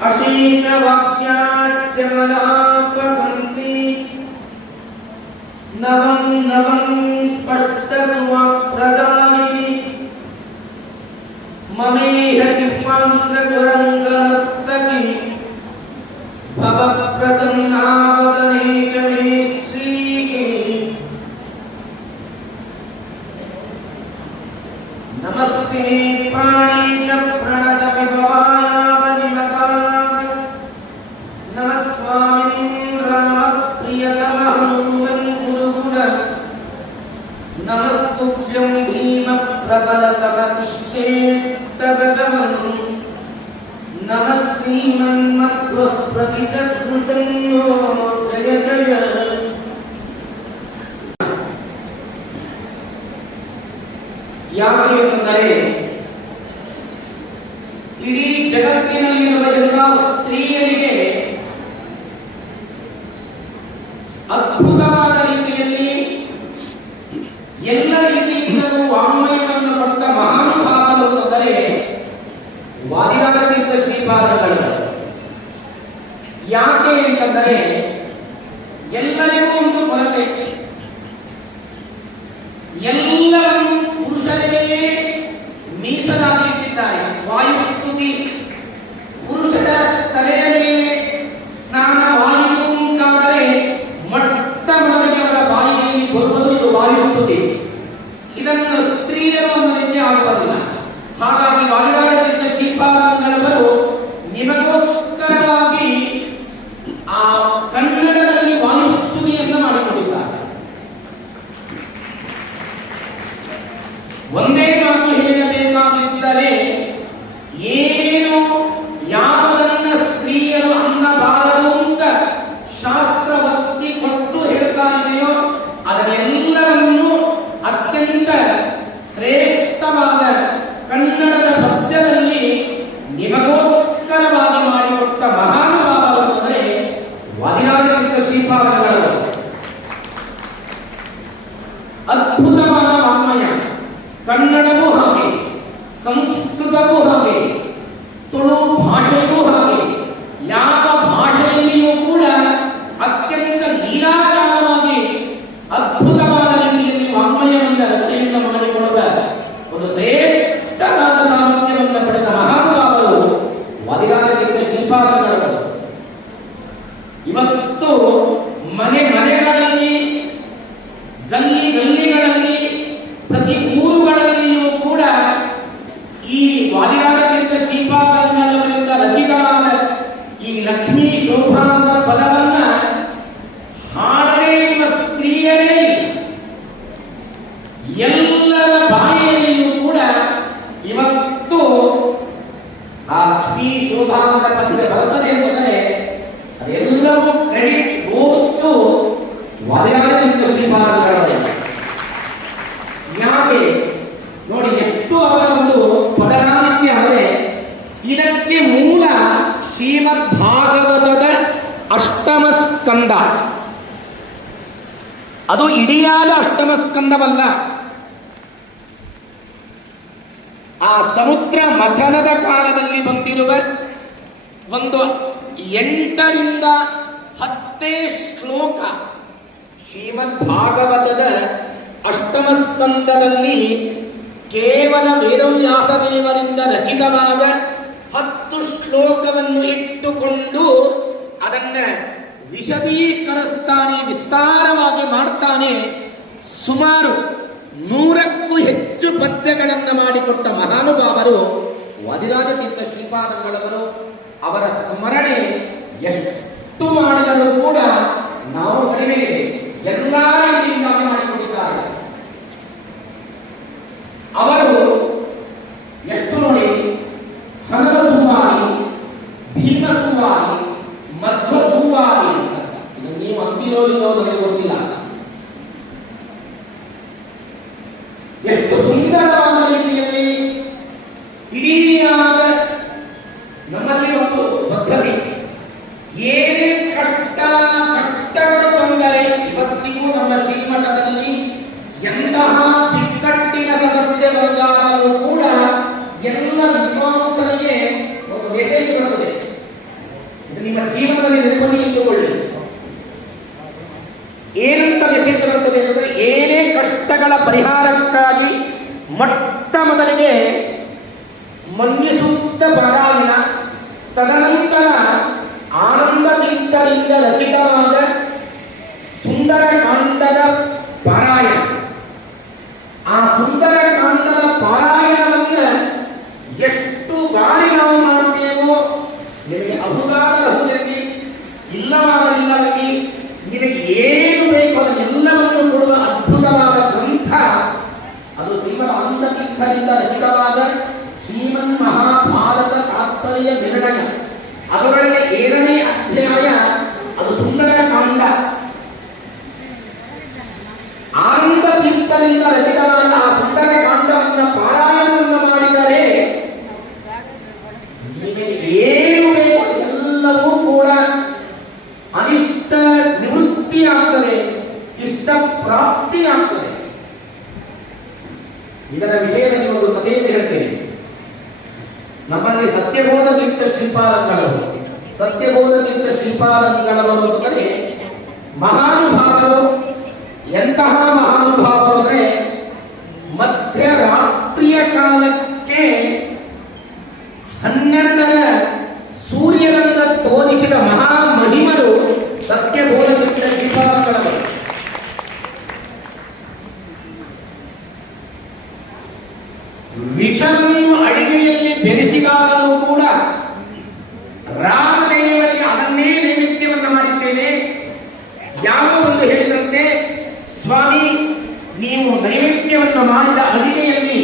अशीच वाक्यात् ಕಮಲಾಪಕಂತಿ ನವಂ ನವಂ ಸ್ಪಷ್ಟವಾಕ್ಪ್ರದಾನಿನಿ ಮಮೇಹ ಕಿಸ್ಮಾಂಗ್ರತುರಂಗನರ್ತಕಿ ಭವಪ್ರಸನ್ನಾವದನೆ ಚ ಮೇ ಶ್ರೀ ನಮಸ್ತೆ ಪ್ರಾಣಿ ಚ ಪ್ರಣತ ವಿಭವಾಯಾವನಿಮಕಾಯ ನಮಃ ಸ್ವಾಮಿನ್ ರಾಮ ಪ್ರಿಯತಮಃ ಗುರುಗುಣ ನಮಸ್ತುಭ್ಯಂ ಭೀಮ ಪ್ರಬಲತಮ ಇಷ್ಟೇತ್ತವಗಮನ್ ನಮಃ ಶ್ರೀಮನ್ಮಧ್ವ ಪ್ರತಿತಸ್ಮೃತನ್ನೋ ಜಯ ಜಯ. ಯಾಕೆ ಎಂದರೆ ಇಡೀ ಜಗತ್ತಿನಲ್ಲಿರುವ ಎಲ್ಲ ಸ್ತ್ರೀಯರಿಗೆ ಅದ್ಭುತವಾದ ರೀತಿಯಲ್ಲಿ ಎಲ್ಲ ರೀತಿಯಿಂದಲೂ ವಾಂಗ್ಮಯವನ್ನು ಕೊಟ್ಟ ಮಹಾನುಭಾವರು ಅಂದರೆ ವಾದಿರಾಜತೀರ್ಥ ಶ್ರೀಪಾದಗಳು. ಯಾಕೆ ಅಂತಂದರೆ ಎಲ್ಲರಿಗೂ ಒಂದು ಕೊರತೆ, ಎಲ್ಲವನ್ನು ಪುರುಷರಿಗೆ ಮೀಸಲಾಗಿಟ್ಟಿದ್ದಾರೆ. ವಾಯುಸ್ತುತಿ ಪುರುಷರ ತಲೆಯ ಮೇಲೆ ಸ್ನಾನವಾಯಿತು ಅಂತಾದರೆ ಮೊಟ್ಟ ಮೊದಲಿಗೆ ಅವರ ಬಾಯಿಯಲ್ಲಿ ಬರುವುದು ಇದು ವಾಯುಸ್ತುತಿ. ಇದನ್ನು ಸ್ತ್ರೀಯರು ಅನ್ನೋದಕ್ಕೆ ಆಗುವುದಿಲ್ಲ. ಹಾಗಾಗಿ ವಾದಿರಾಜತೀರ್ಥ ಶ್ರೀಪಾದಂಗಳವರು ನಿಮಗೋಸ್ಕರವಾಗಿ ಆ ಕನ್ನಡದಲ್ಲಿ ವಾಯುಸ್ತುತಿಯನ್ನು ಮಾಡಿಕೊಂಡಿದ್ದಾರೆ. ಒಂದೇ ಮಾತು ಹೇಳಬೇಕಾಗಿದ್ದರೆ ಏನು ಯಾವುದನ್ನ ಸ್ತ್ರೀಯರು ಅನ್ನಬಾರದು ಅಂತ ಶಾಸ್ತ್ರ ಒತ್ತಿ ಕೊಟ್ಟು ಹೇಳ್ತಾ ಇದೆಯೋ ಅದನ್ನೆಲ್ಲವನ್ನು ಅತ್ಯಂತ ಶ್ರೇಷ್ಠವಾದ ಕನ್ನಡದ ಪದ್ಯದಲ್ಲಿ ನಿಮಗೋಸ್ಕರವಾಗಿ ಮಾಡಿಕೊಟ್ಟ ಮಹಾನುಭಾವರು ಅಂದರೆ ವಾದಿರಾಜತೀರ್ಥ ಶ್ರೀಪಾದಗಳು. ಅದ್ಭುತವಾದ ವಾಂಗ್ಮಯ, ಕನ್ನಡವೂ ಹಾಗೆ, ಸಂಸ್ಕೃತವೂ ಹಾಗೆ, ತುಳು ಭಾಷೆಯೂ ಹಾಗೆ, ಯಾವ ಭಾಷೆಯಲ್ಲಿಯೂ ಕೂಡ ಅತ್ಯಂತ ಲೀಲಾಕಾರವಾಗಿ ಅದ್ಭುತವಾದ ರೀತಿಯಲ್ಲಿ ವಾಂಗ್ಮಯವನ್ನು ರಚನೆಯನ್ನು ಮಾಡಿಕೊಳ್ಳುವ ಒಂದು ಶ್ರೇಷ್ಠವಾದ ಸಾಮರ್ಥ್ಯವನ್ನು ಪಡೆದ ಮಹಾನುಭಾವರು ವಾದಿರಾಜತೀರ್ಥ ಶ್ರೀಪಾದಗಳು. ಇವತ್ತು ಮನೆ ಮನೆಗಳಲ್ಲಿ, ಗಲ್ಲಿ ಗಲ್ಲಿಗಳಲ್ಲಿ, ಪ್ರತಿ ಊರುಗಳಲ್ಲಿಯೂ ಕೂಡ ಈ ವಾದಿರಾಜತೀರ್ಥ ಶ್ರೀಪಾದಂಗಳವರಿಂದ ರಚಿತವಾದ ಈ ಲಕ್ಷ್ಮೀ ಶೋಭಾದ ಪದವನ್ನ ಹಾಡದೇ ಇರುವ ಸ್ತ್ರೀಯರೇ ಎಲ್ಲರ ಬಾಯಿಯಲ್ಲಿಯೂ ಕೂಡ ಇವತ್ತು ಆ ಲಕ್ಷ್ಮೀ ಶೋಭಾದ ಪದ ಬರ್ತದೆ ಎಂದರೆ ಅದೆಲ್ಲವೂ ಕ್ರೆಡಿಟ್ ಗೋಸ್ ಟು ವಾದಿರಾಜತೀರ್ಥ ಶ್ರೀಪಾದಂಗಳವರೇ. ಯಾಕೆ ನೋಡಿ, ಎಷ್ಟು ಅವರ ಒಂದು ಪದರಾನಿತ್ಯ ಅಂದರೆ ಇದಕ್ಕೆ ಮೂಲ ಶ್ರೀಮದ್ ಭಾಗವತದ ಅಷ್ಟಮ ಸ್ಕಂದ. ಅದು ಇಡಿಯಾದ ಅಷ್ಟಮ ಸ್ಕಂದವಲ್ಲ, ಆ ಸಮುದ್ರ ಮಥನದ ಕಾಲದಲ್ಲಿ ಬಂದಿರುವ ಒಂದು 8ರಿಂದ 10 ಶ್ಲೋಕ ಶ್ರೀಮದ್ ಭಾಗವತದ ಅಷ್ಟಮ ಸ್ಕಂದದಲ್ಲಿ ಕೇವಲ ವೇದವ್ಯಾಸ ದೇವರಿಂದ ರಚಿತವಾದ 10 ಶ್ಲೋಕವನ್ನು ಇಟ್ಟುಕೊಂಡು ಅದನ್ನ ವಿಶದೀಕರಿಸ್ತಾನೆ, ವಿಸ್ತಾರವಾಗಿ ಮಾಡ್ತಾನೆ. ಸುಮಾರು 100ಕ್ಕೂ ಹೆಚ್ಚು ಪದ್ಯಗಳನ್ನು ಮಾಡಿಕೊಟ್ಟ ಮಹಾನುಭಾವರು ವಾದಿರಾಜತೀರ್ಥ ಶ್ರೀಪಾದಂಗಳವರು. ಅವರ ಸ್ಮರಣೆ ಎಷ್ಟು ಮಾಡಿದರೂ ಕೂಡ ನಾವು ಕಡಿಮೆ ಇದೆ. ಎಲ್ಲ ರೀತಿಯಿಂದಾಗಿ ಮಾಡಿಕೊಂಡಿದ್ದಾರೆ. ಅವರು ಎಷ್ಟು ನೋಡಿ, ಹನುಮ ಸುವಾರಿ, ಭೀಮ ಸುವಾರಿ, ಮಧ್ವ ಸುವಾರಿ, ಇದನ್ನು ನೀವು ಅಂತಿರೋ ಇಲ್ಲೋ ನನಗೆ ಗೊತ್ತಿಲ್ಲ. ಎಷ್ಟು ಸುಂದರವಾದ ರೀತಿಯಲ್ಲಿ ಇಡೀ ನಮ್ಮಲ್ಲಿ ಒಂದು ಪದ್ಧತಿ. ಏನೇ ಕಷ್ಟಗಳು ಬಂದರೆ ಇವತ್ತಿಗೂ ನಮ್ಮ ಶ್ರೀಮಠದಲ್ಲಿ ಎಂತಹ ಬಿಕ್ಕಟ್ಟಿನ ಸಮಸ್ಯೆ ಬಂದಾಗಲೂ ಕೂಡ ಎಲ್ಲ ವಿದ್ವಾಂಸರಿಗೆ ಒಂದು ಮೆಸೇಜ್ ಬರುತ್ತದೆ. ಇದು ನಿಮ್ಮ ಜೀವನದಲ್ಲಿ ನೆನಪಲ್ಲಿ ಏನಂತ ಮೆಸೇಜ್ ಬರುತ್ತದೆ ಅಂದರೆ, ಏನೇ ಕಷ್ಟಗಳ ಪರಿಹಾರಕ್ಕಾಗಿ ಮೊಟ್ಟ ಮೊದಲಿಗೆ ಮಂಜಿಸುತ್ತ ಬರಾಲಿನ, ತದನಂತರ ಆನಂದದಿಂದ ರಚಿತವಾದ ಸುಂದರ ಕಾಂಡದ ಪಾರಾಯಣ. ಆ ಸುಂದರ ಕಾಂಡದ ಪಾರಾಯಣವನ್ನು ಎಷ್ಟು ಬಾರಿ ನಾವು ಮಾಡ್ತೇವೋ, ನಿಮಗೆ ಅಹುದಾದ ಅಹುದಲ್ಲಿ, ಇಲ್ಲವಾದಲ್ಲಿ ನಿಮಗೆ ಏನು ಬೇಕು ಅದನ್ನೆಲ್ಲವನ್ನು ಕೊಡುವ ಅದ್ಭುತವಾದ ಗ್ರಂಥ ಅದು ಶ್ರೀಮದ್ ಆನಂದತೀರ್ಥರಿಂದ ರಚಿತವಾದ ಶ್ರೀಮನ್ ಮಹಾಭಾರತ ತಾತ್ಪರ್ಯ ನಿರ್ಣಯ. ಅದರೊಳಗೆ 7ನೇ ಅಧ್ಯಾಯ ಅದು ಸುಂದರ ಕಾಂಡ. ಆನಂದತೀರ್ಥರಿಂದ ರಚಿತವಾದ ಆ ಸುಂದರ ಕಾಂಡವನ್ನು ಪಾರಾಯಣವನ್ನು ಮಾಡಿದರೆ ನಿಮಗೆ ಏನು ಬೇಕು ಎಲ್ಲವೂ ಕೂಡ ಅನಿಷ್ಟ ನಿವೃತ್ತಿ ಆಗ್ತದೆ, ಇಷ್ಟ ಪ್ರಾಪ್ತಿ ಆಗ್ತದೆ. ಇದರ ವಿಷಯದಲ್ಲಿ ಒಂದು ಕಥೆಯನ್ನು ಹೇಳ್ತೇನೆ. ನಮ್ಮಲ್ಲಿ ಸತ್ಯಬೋಧ ತೀರ್ಥ ಶ್ರೀಪಾದಂಗಳವರು, ಸತ್ಯಬೋಧ ತೀರ್ಥ ಶ್ರೀಪಾದಂಗಳವರು ಅಂದರೆ ಮಹಾನುಭಾವರು. ಎಂತಹ ಮಹಾನುಭಾವರು ಅಂದರೆ ಮಧ್ಯರಾತ್ರಿಯ ಕಾಲಕ್ಕೆ 12ರ ಸೂರ್ಯನನ್ನ ತೋರಿಸಿದ ಮಹಾಮಹಿಮರು ಸತ್ಯಬೋಧ ತೀರ್ಥ ಶ್ರೀಪಾದಂಗಳವರು. ವಿಷವನ್ನು ಅಡಿಗೆಯಲ್ಲಿ ಬೆರೆಸಿದಾಗಲೂ ಕೂಡ ರಾಮದೇವರಿಗೆ ಅದನ್ನೇ ನೈವೇದ್ಯವನ್ನು ಮಾಡಿದ್ದೇನೆ. ಯಾವ ಒಂದು ಹೇಳಿದಂತೆ, ಸ್ವಾಮಿ ನೀವು ನೈವೇದ್ಯವನ್ನು ಮಾಡಿದ ಅಡಿಗೆಯಲ್ಲಿ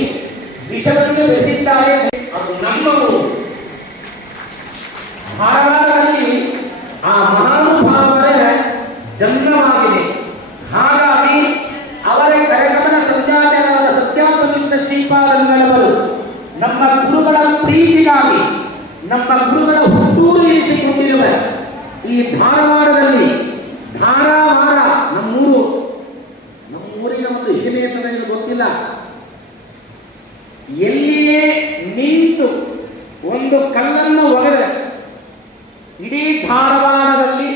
ವಿಷವನ್ನು ಬೆರೆಸಿದ್ದಾರೆ, ಅದು ನಮ್ಮವು. ಭಾರತದಲ್ಲಿ ಆ ಮಹಾನುಭಾವರ ಜನ್ಮವಾಗಿದೆ. ಹಾಗಾಗಿ ಅವರ ಕರೆಗಮನ ಸಂಧ್ಯಾಚಾರದ ಸತ್ಯಾತ್ಮತೀರ್ಥ ಶ್ರೀಪಾದಂಗಳವರು ನಮ್ಮ ಗುರುಗಳ ಪ್ರೀತಿಗಾಗಿ, ನಮ್ಮ ಗುರುಗಳ ಹುಟ್ಟೂರು ಎನಿಸಿಕೊಂಡಿರುವ ಈ ಧಾರವಾಡದಲ್ಲಿ, ಧಾರವಾಡ ನಮ್ಮೂರಿನ ಒಂದು ಹಿರಿಮೆ ಅಂತ ನನಗೆ ಗೊತ್ತಿಲ್ಲ, ಎಲ್ಲಿಯೇ ನಿಂತು ಒಂದು ಕಲ್ಲನ್ನು ಒಗೆದ ಇಡೀ ಧಾರವಾಡದಲ್ಲಿ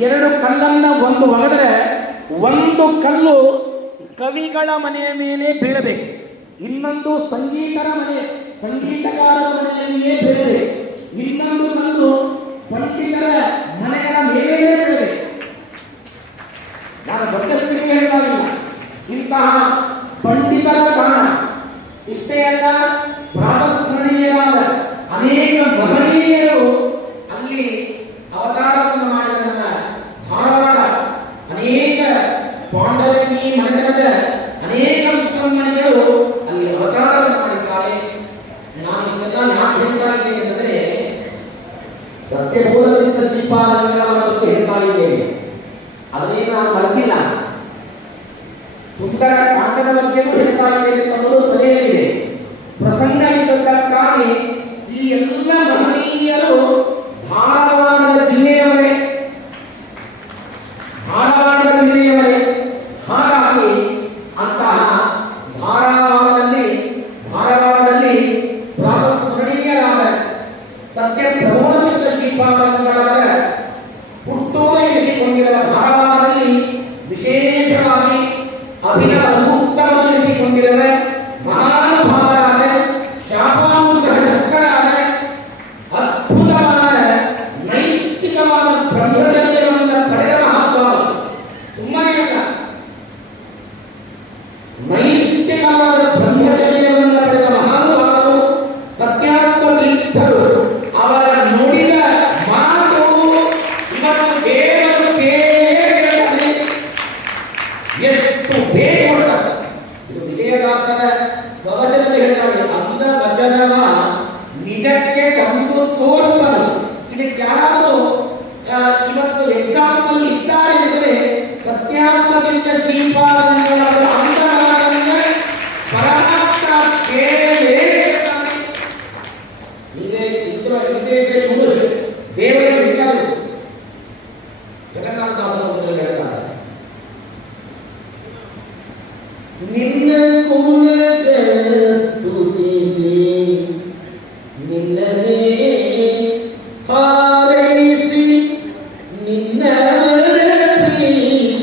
2 ಕಲ್ಲನ್ನು ಒಂದು ಒಗೆದರೆ ಒಂದು ಕಲ್ಲು ಕವಿಗಳ ಮನೆಯ ಮೇಲೆ ಬೀಳಬೇಕು, ಇನ್ನೊಂದು ಸಂಗೀತಗಾರರ ಮನೆಯಲ್ಲಿಯೇ ಬೀಳಬೇಕು, ಇನ್ನೊಂದು ಕಲ್ಲು ಪಂಡಿತರ ಮನೆಯ ಮೇಲೆ ಬೀಳಬೇಕು. ನಾನು ಬಡ್ಡಸ್ತಿಗೆ ಹೇಳಿಲ್ಲ, ಇಂತಹ ಪಂಡಿತರ ಕಾರಣ ಇಷ್ಟೇ ಅಲ್ಲ, ಪ್ರಾತಸ್ಮರಣೀಯರಾದ ಅನೇಕ ಮಹನೀಯರು ಅಲ್ಲಿ ಅವತಾರವನ್ನು ಮಾಡಿದ ಧಾರವಾಡ ಅನೇಕ ಪಾಂಡರಂಗಿ ಮಂಡಲದ ಅನೇಕ ಮುಖ್ಯಮಂತ್ರಿಗಳು ಅಲ್ಲಿ ಅವತಾರವನ್ನು ಮಾಡಿದ್ದಾರೆ. ನಾನು ಇದೆಲ್ಲ ಯಾಕೆ ಹೇಳ್ತಾ ಇದ್ದೇನೆ ಎಂದರೆ, ಸತ್ಯಬೋಧ ತೀರ್ಥ ಶ್ರೀಪಾದಂಗಳವರ ಬಗ್ಗೆ ಹೇಳ್ತಾ ಇದ್ದೇನೆ. ಅದನ್ನೇ ನಾನು ಮರೆತಿಲ್ಲ. ಸುಂದರ ಕಾಂಡದ ಬಗ್ಗೆಯೂ ಹೇಳ್ತಾ ಇದ್ದೇನೆ ಅನ್ನೋದು ತಲೆಯಲ್ಲಿದೆ. ಪ್ರಸಂಗ ಇದ್ದಕ್ಕಾಗಿ ಈ ಎಲ್ಲ ಮಹನೀಯರು ಧಾರವಾಡದ ಜಿಲ್ಲೆಯವರೇ. ಹಾಗಾಗಿ ಅಂತಹ ಧಾರವಾಡದಲ್ಲಿ ಪ್ರಾತಸ್ಮರಣೀಯರಾದ ಸತ್ಯಬೋಧ ತೀರ್ಥ ಶ್ರೀಪಾದಂಗಳವರ ಹುಟ್ಟೂರು ಎನಿಸಿಕೊಂಡಿರುವ ಧಾರವಾಡದಲ್ಲಿ ವಿಶೇಷವಾಗಿ ಅಭಿನವ ಅದ್ಭುತವನ್ನು ಎನಿಸಿಕೊಂಡಿರುವ ಮಹಾನುಭಾವರಾದ ಶಾಪಾನುಗ್ರಹರಾದ ಅದ್ಭುತವಾದ ನೈಷ್ಠಿಕವಾದ ಬ್ರಹ್ಮಚರ್ಯವನ್ನು ಪಡೆದ ಮಹಾನುಭಾವರು. ಸುಮ್ಮನೆ ಅಲ್ಲ, ನೈಷ್ಠಿಕವಾದ ಬ್ರಹ್ಮಚರ್ಯವನ್ನು ಪಡೆದ ಮಹಾನುಭಾವರು ಸತ್ಯಾತ್ಮ ತೀರ್ಥರು. ಅವರ ನುಡಿದ ಮಾತು ಇವತ್ತು ದೇವರು ಕೇಳಿ ಎಷ್ಟು ಬೇಗ ಇದು ವಿಜಯದಾಸರ ಪ್ರವಚನದ ಹೇಳ್ತಾರೆ, ಅಂದ ವಚನವ ನಿಜಕ್ಕೆ ತಂದು ತೋರುವರು. ಇದಕ್ಕೆ ಯಾರಾದರೂ ಇವತ್ತು ಎಕ್ಸಾಂಪಲ್ ಇದ್ದಾರೆ ಎಂದರೆ ಸತ್ಯಾತ್ಮದಿಂದ ಶ್ರೀಪಾದಂಗಳವರ ಅಂತರಾಳದಿಂದ ಪರಮಾತ್ಮ ಕೇಳೇ ಇರ್ತಾನೆ. ಇದೇ ದೇವರ ವಿಚಾರ ಜಗನ್ನಾಥದಾಸರು ಹೇಳ್ತಾರೆ, ನಿನ್ನ ಗುಣಗಳ ಸ್ತುತಿಸಿ ನಿನ್ನನೇ ಹಾರೈಸಿ ನಿನ್ನ ಪ್ರೀತಿಸಿ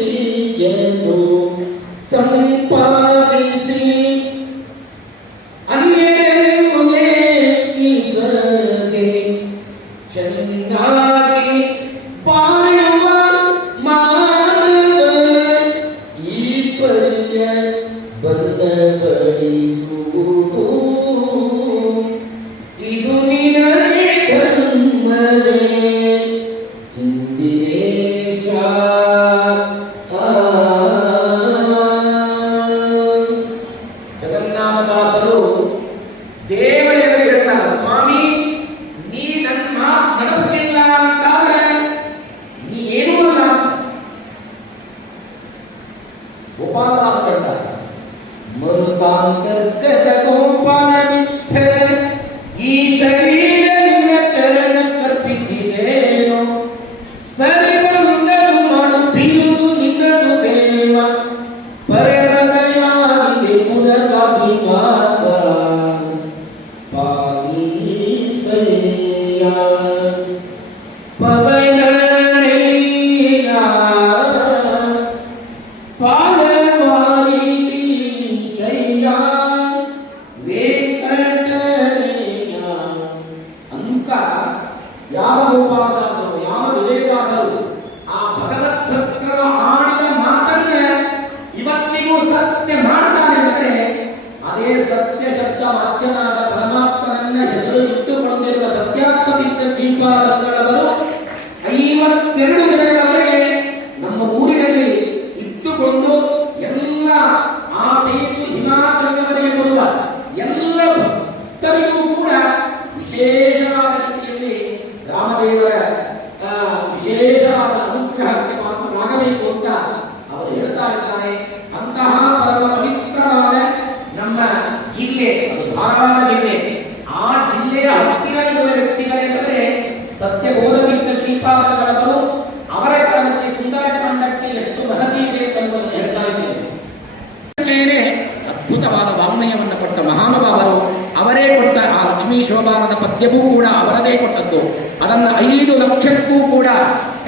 ಗೋಪಾಲದಾಸ್ ಹೇಳ್ತಾರೆ, ಮರುತಾಂತರ್ಗತ ಗೋಪಾಲ ವಿಠಲ ಈ ಶರೀರ ನಿನ್ನ ಚರಣ ಕರ್ಪಿಸಿದೇನೋ, ಸರ್ವಂಗದು ಮಾಡು ಬೀರುದು ನಿನ್ನದು ದೇವ, ಪರದಯಾಗಿದೆ ಮುದಕಾಭಿವಾಸ ಪಾಲೀಸಯ್ಯ ಪವನನಯ್ಯ ಪಾಲವಾರಿದಿ ಜಯ ವೆಂಕಟರಯ್ಯ ಅಂತ ಯಾವ ಗೋಪಾಲದಾಸರು ಯಾವ ವಿಜಯದಾಸರು ಆ ಭಗವತ್ ಭಕ್ತರ ಆಡಿದ ಮಾತನ್ನ ಇವತ್ತಿಗೂ ಸತ್ಯ ಮಾಡ್ತಾನೆ ಅಂದರೆ ಅದೇ ಸತ್ಯ ಶಬ್ದ ವಾಚ್ಯನಾದ ಪರಮಾತ್ಮನನ್ನ ಹೆಸರು ಇಟ್ಟುಕೊಂಡಿರುವ ಸತ್ಯಾತ್ಮದಿಂದ ಜೀವಾದಗಳವರು 52 ದಿನಗಳವರೆಗೆ ನಮ್ಮ ಊರಿನಲ್ಲಿ ಇಟ್ಟುಕೊಂಡು ಎಲ್ಲ ಆ ಸೇತು ಹಿಮಾಚಲದವರೆಗೆ ಬರುವ ಎಲ್ಲ ಭಕ್ತರಿಗೂ ಕೂಡ ವಿಶೇಷವಾದ ರೀತಿಯಲ್ಲಿ ರಾಮದೇವರ ವಿಶೇಷವಾದ ಅನುಗ್ರಹಕ್ಕೆ ಪಾತ್ರರಾಗಬೇಕು ಅಂತ ಅವರು ಹೇಳ್ತಾ ಇದ್ದಾರೆ. ಅಂತಹ ಪರಮ ಪವಿತ್ರವಾದ ನಮ್ಮ ಜಿಲ್ಲೆ, ಅದು ಧಾರವಾಡ ಜಿಲ್ಲೆ, ಆ ಜಿಲ್ಲೆಯ ಹತ್ತಿರ ಇರುವ ವ್ಯಕ್ತಿಗಳೆಂದರೆ ಸತ್ಯಬೋಧವಿದ್ದ ಶ್ರೀಪಾದಗಳವರು. ಅವರ ಕಾಲದಲ್ಲಿ ಸುಂದರಕಾಂಡಕ್ಕೆ ಎಷ್ಟು ಮಹತಿ ಇದೆ ಎಂಬುದನ್ನು ಹೇಳ್ತಾ ಇದ್ದೇನೆ. ಅದ್ಭುತವಾದ ವಾಂಗ್ಮಯವನ್ನು ಕೊಟ್ಟ ಮಹಾನುಭಾವರು ಅವರೇ ಕೊಟ್ಟ ಆ ಲಕ್ಷ್ಮೀ ಶೋಭಾನದ ಪದ್ಯವೂ ಕೂಡ ಅವರದೇ ಕೊಟ್ಟದ್ದು. ಅದನ್ನು 5 ಲಕ್ಷಕ್ಕೂ ಕೂಡ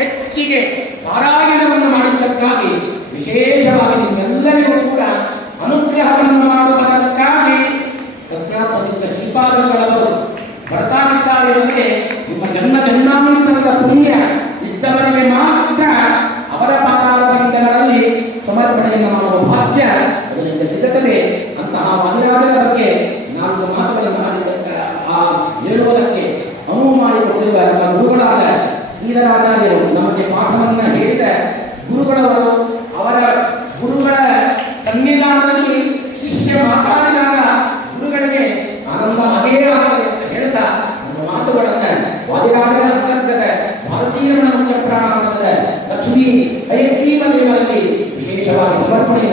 ಹೆಚ್ಚಿಗೆ ಪಾರಾಯಣವನ್ನು ಮಾಡಿದ್ದಕ್ಕಾಗಿ ವಿಶೇಷವಾಗಿ ನಿಮ್ಮೆಲ್ಲರಿಗೂ ಕೂಡ ಅನುಗ್ರಹವನ್ನು ಮಾಡುವುದಕ್ಕಾಗಿ ಸತ್ಯಾತ್ಮದಿಂದ ಶ್ರೀಪಾದಗಳವರು ಬರ್ತಾಗಿದ್ದಾರೆ ಎಂದರೆ ನಿಮ್ಮ ಜನ್ಮ ಜನ್ಮಾಂತರದ ಪುಣ್ಯ ಇದ್ದವರಿಗೆ ಮಾತ್ರ ಅವರ ಪಾದಾರವಿಂದಗಳಲ್ಲಿ ಸಮರ್ಪಣೆಯನ್ನು ಮಾಡುವ ಭಾಗ್ಯ ಅದರಿಂದ ಸಿಗುತ್ತದೆ. ಅಂತಹ ಮನೆಯಾದರ ಬಗ್ಗೆ 4 ಮಾತುಗಳನ್ನು ಮಾಡಿದ್ದಕ್ಕ ಆ ಹೇಳುವುದಕ್ಕೆ ಅನುವು ಮಾಡಿಕೊಟ್ಟಿರುವ ನಮ್ಮ ಗುರುಗಳಾದ ಶ್ರೀಧರಾಚಾರ್ಯರು ನಮಗೆ ಪಾಠವನ್ನು ಹೇಳಿದ ಗುರುಗಳವರು. ಅವರ ಗುರುಗಳ ಸನ್ನಿಧಾನದಲ್ಲಿ ಶಿಷ್ಯ ಮಾತಾಡಿದಾಗ ಗುರುಗಳಿಗೆ ಆನಂದ ಅದೇ ಆಗದೆ ಅಂತ ಹೇಳ್ತಾ ನಮ್ಮ ಮಾತುಗಳನ್ನ ವಾದಿರಾಜರ ಅಂತರ್ಗತ ಭಾರತೀಯ ಪ್ರಾಣಾಂತರದ ಲಕ್ಷ್ಮೀ ಐಕ್ಯೀಯ ದೇವರಲ್ಲಿ ವಿಶೇಷವಾಗಿ ಸಮರ್ಪಣೆ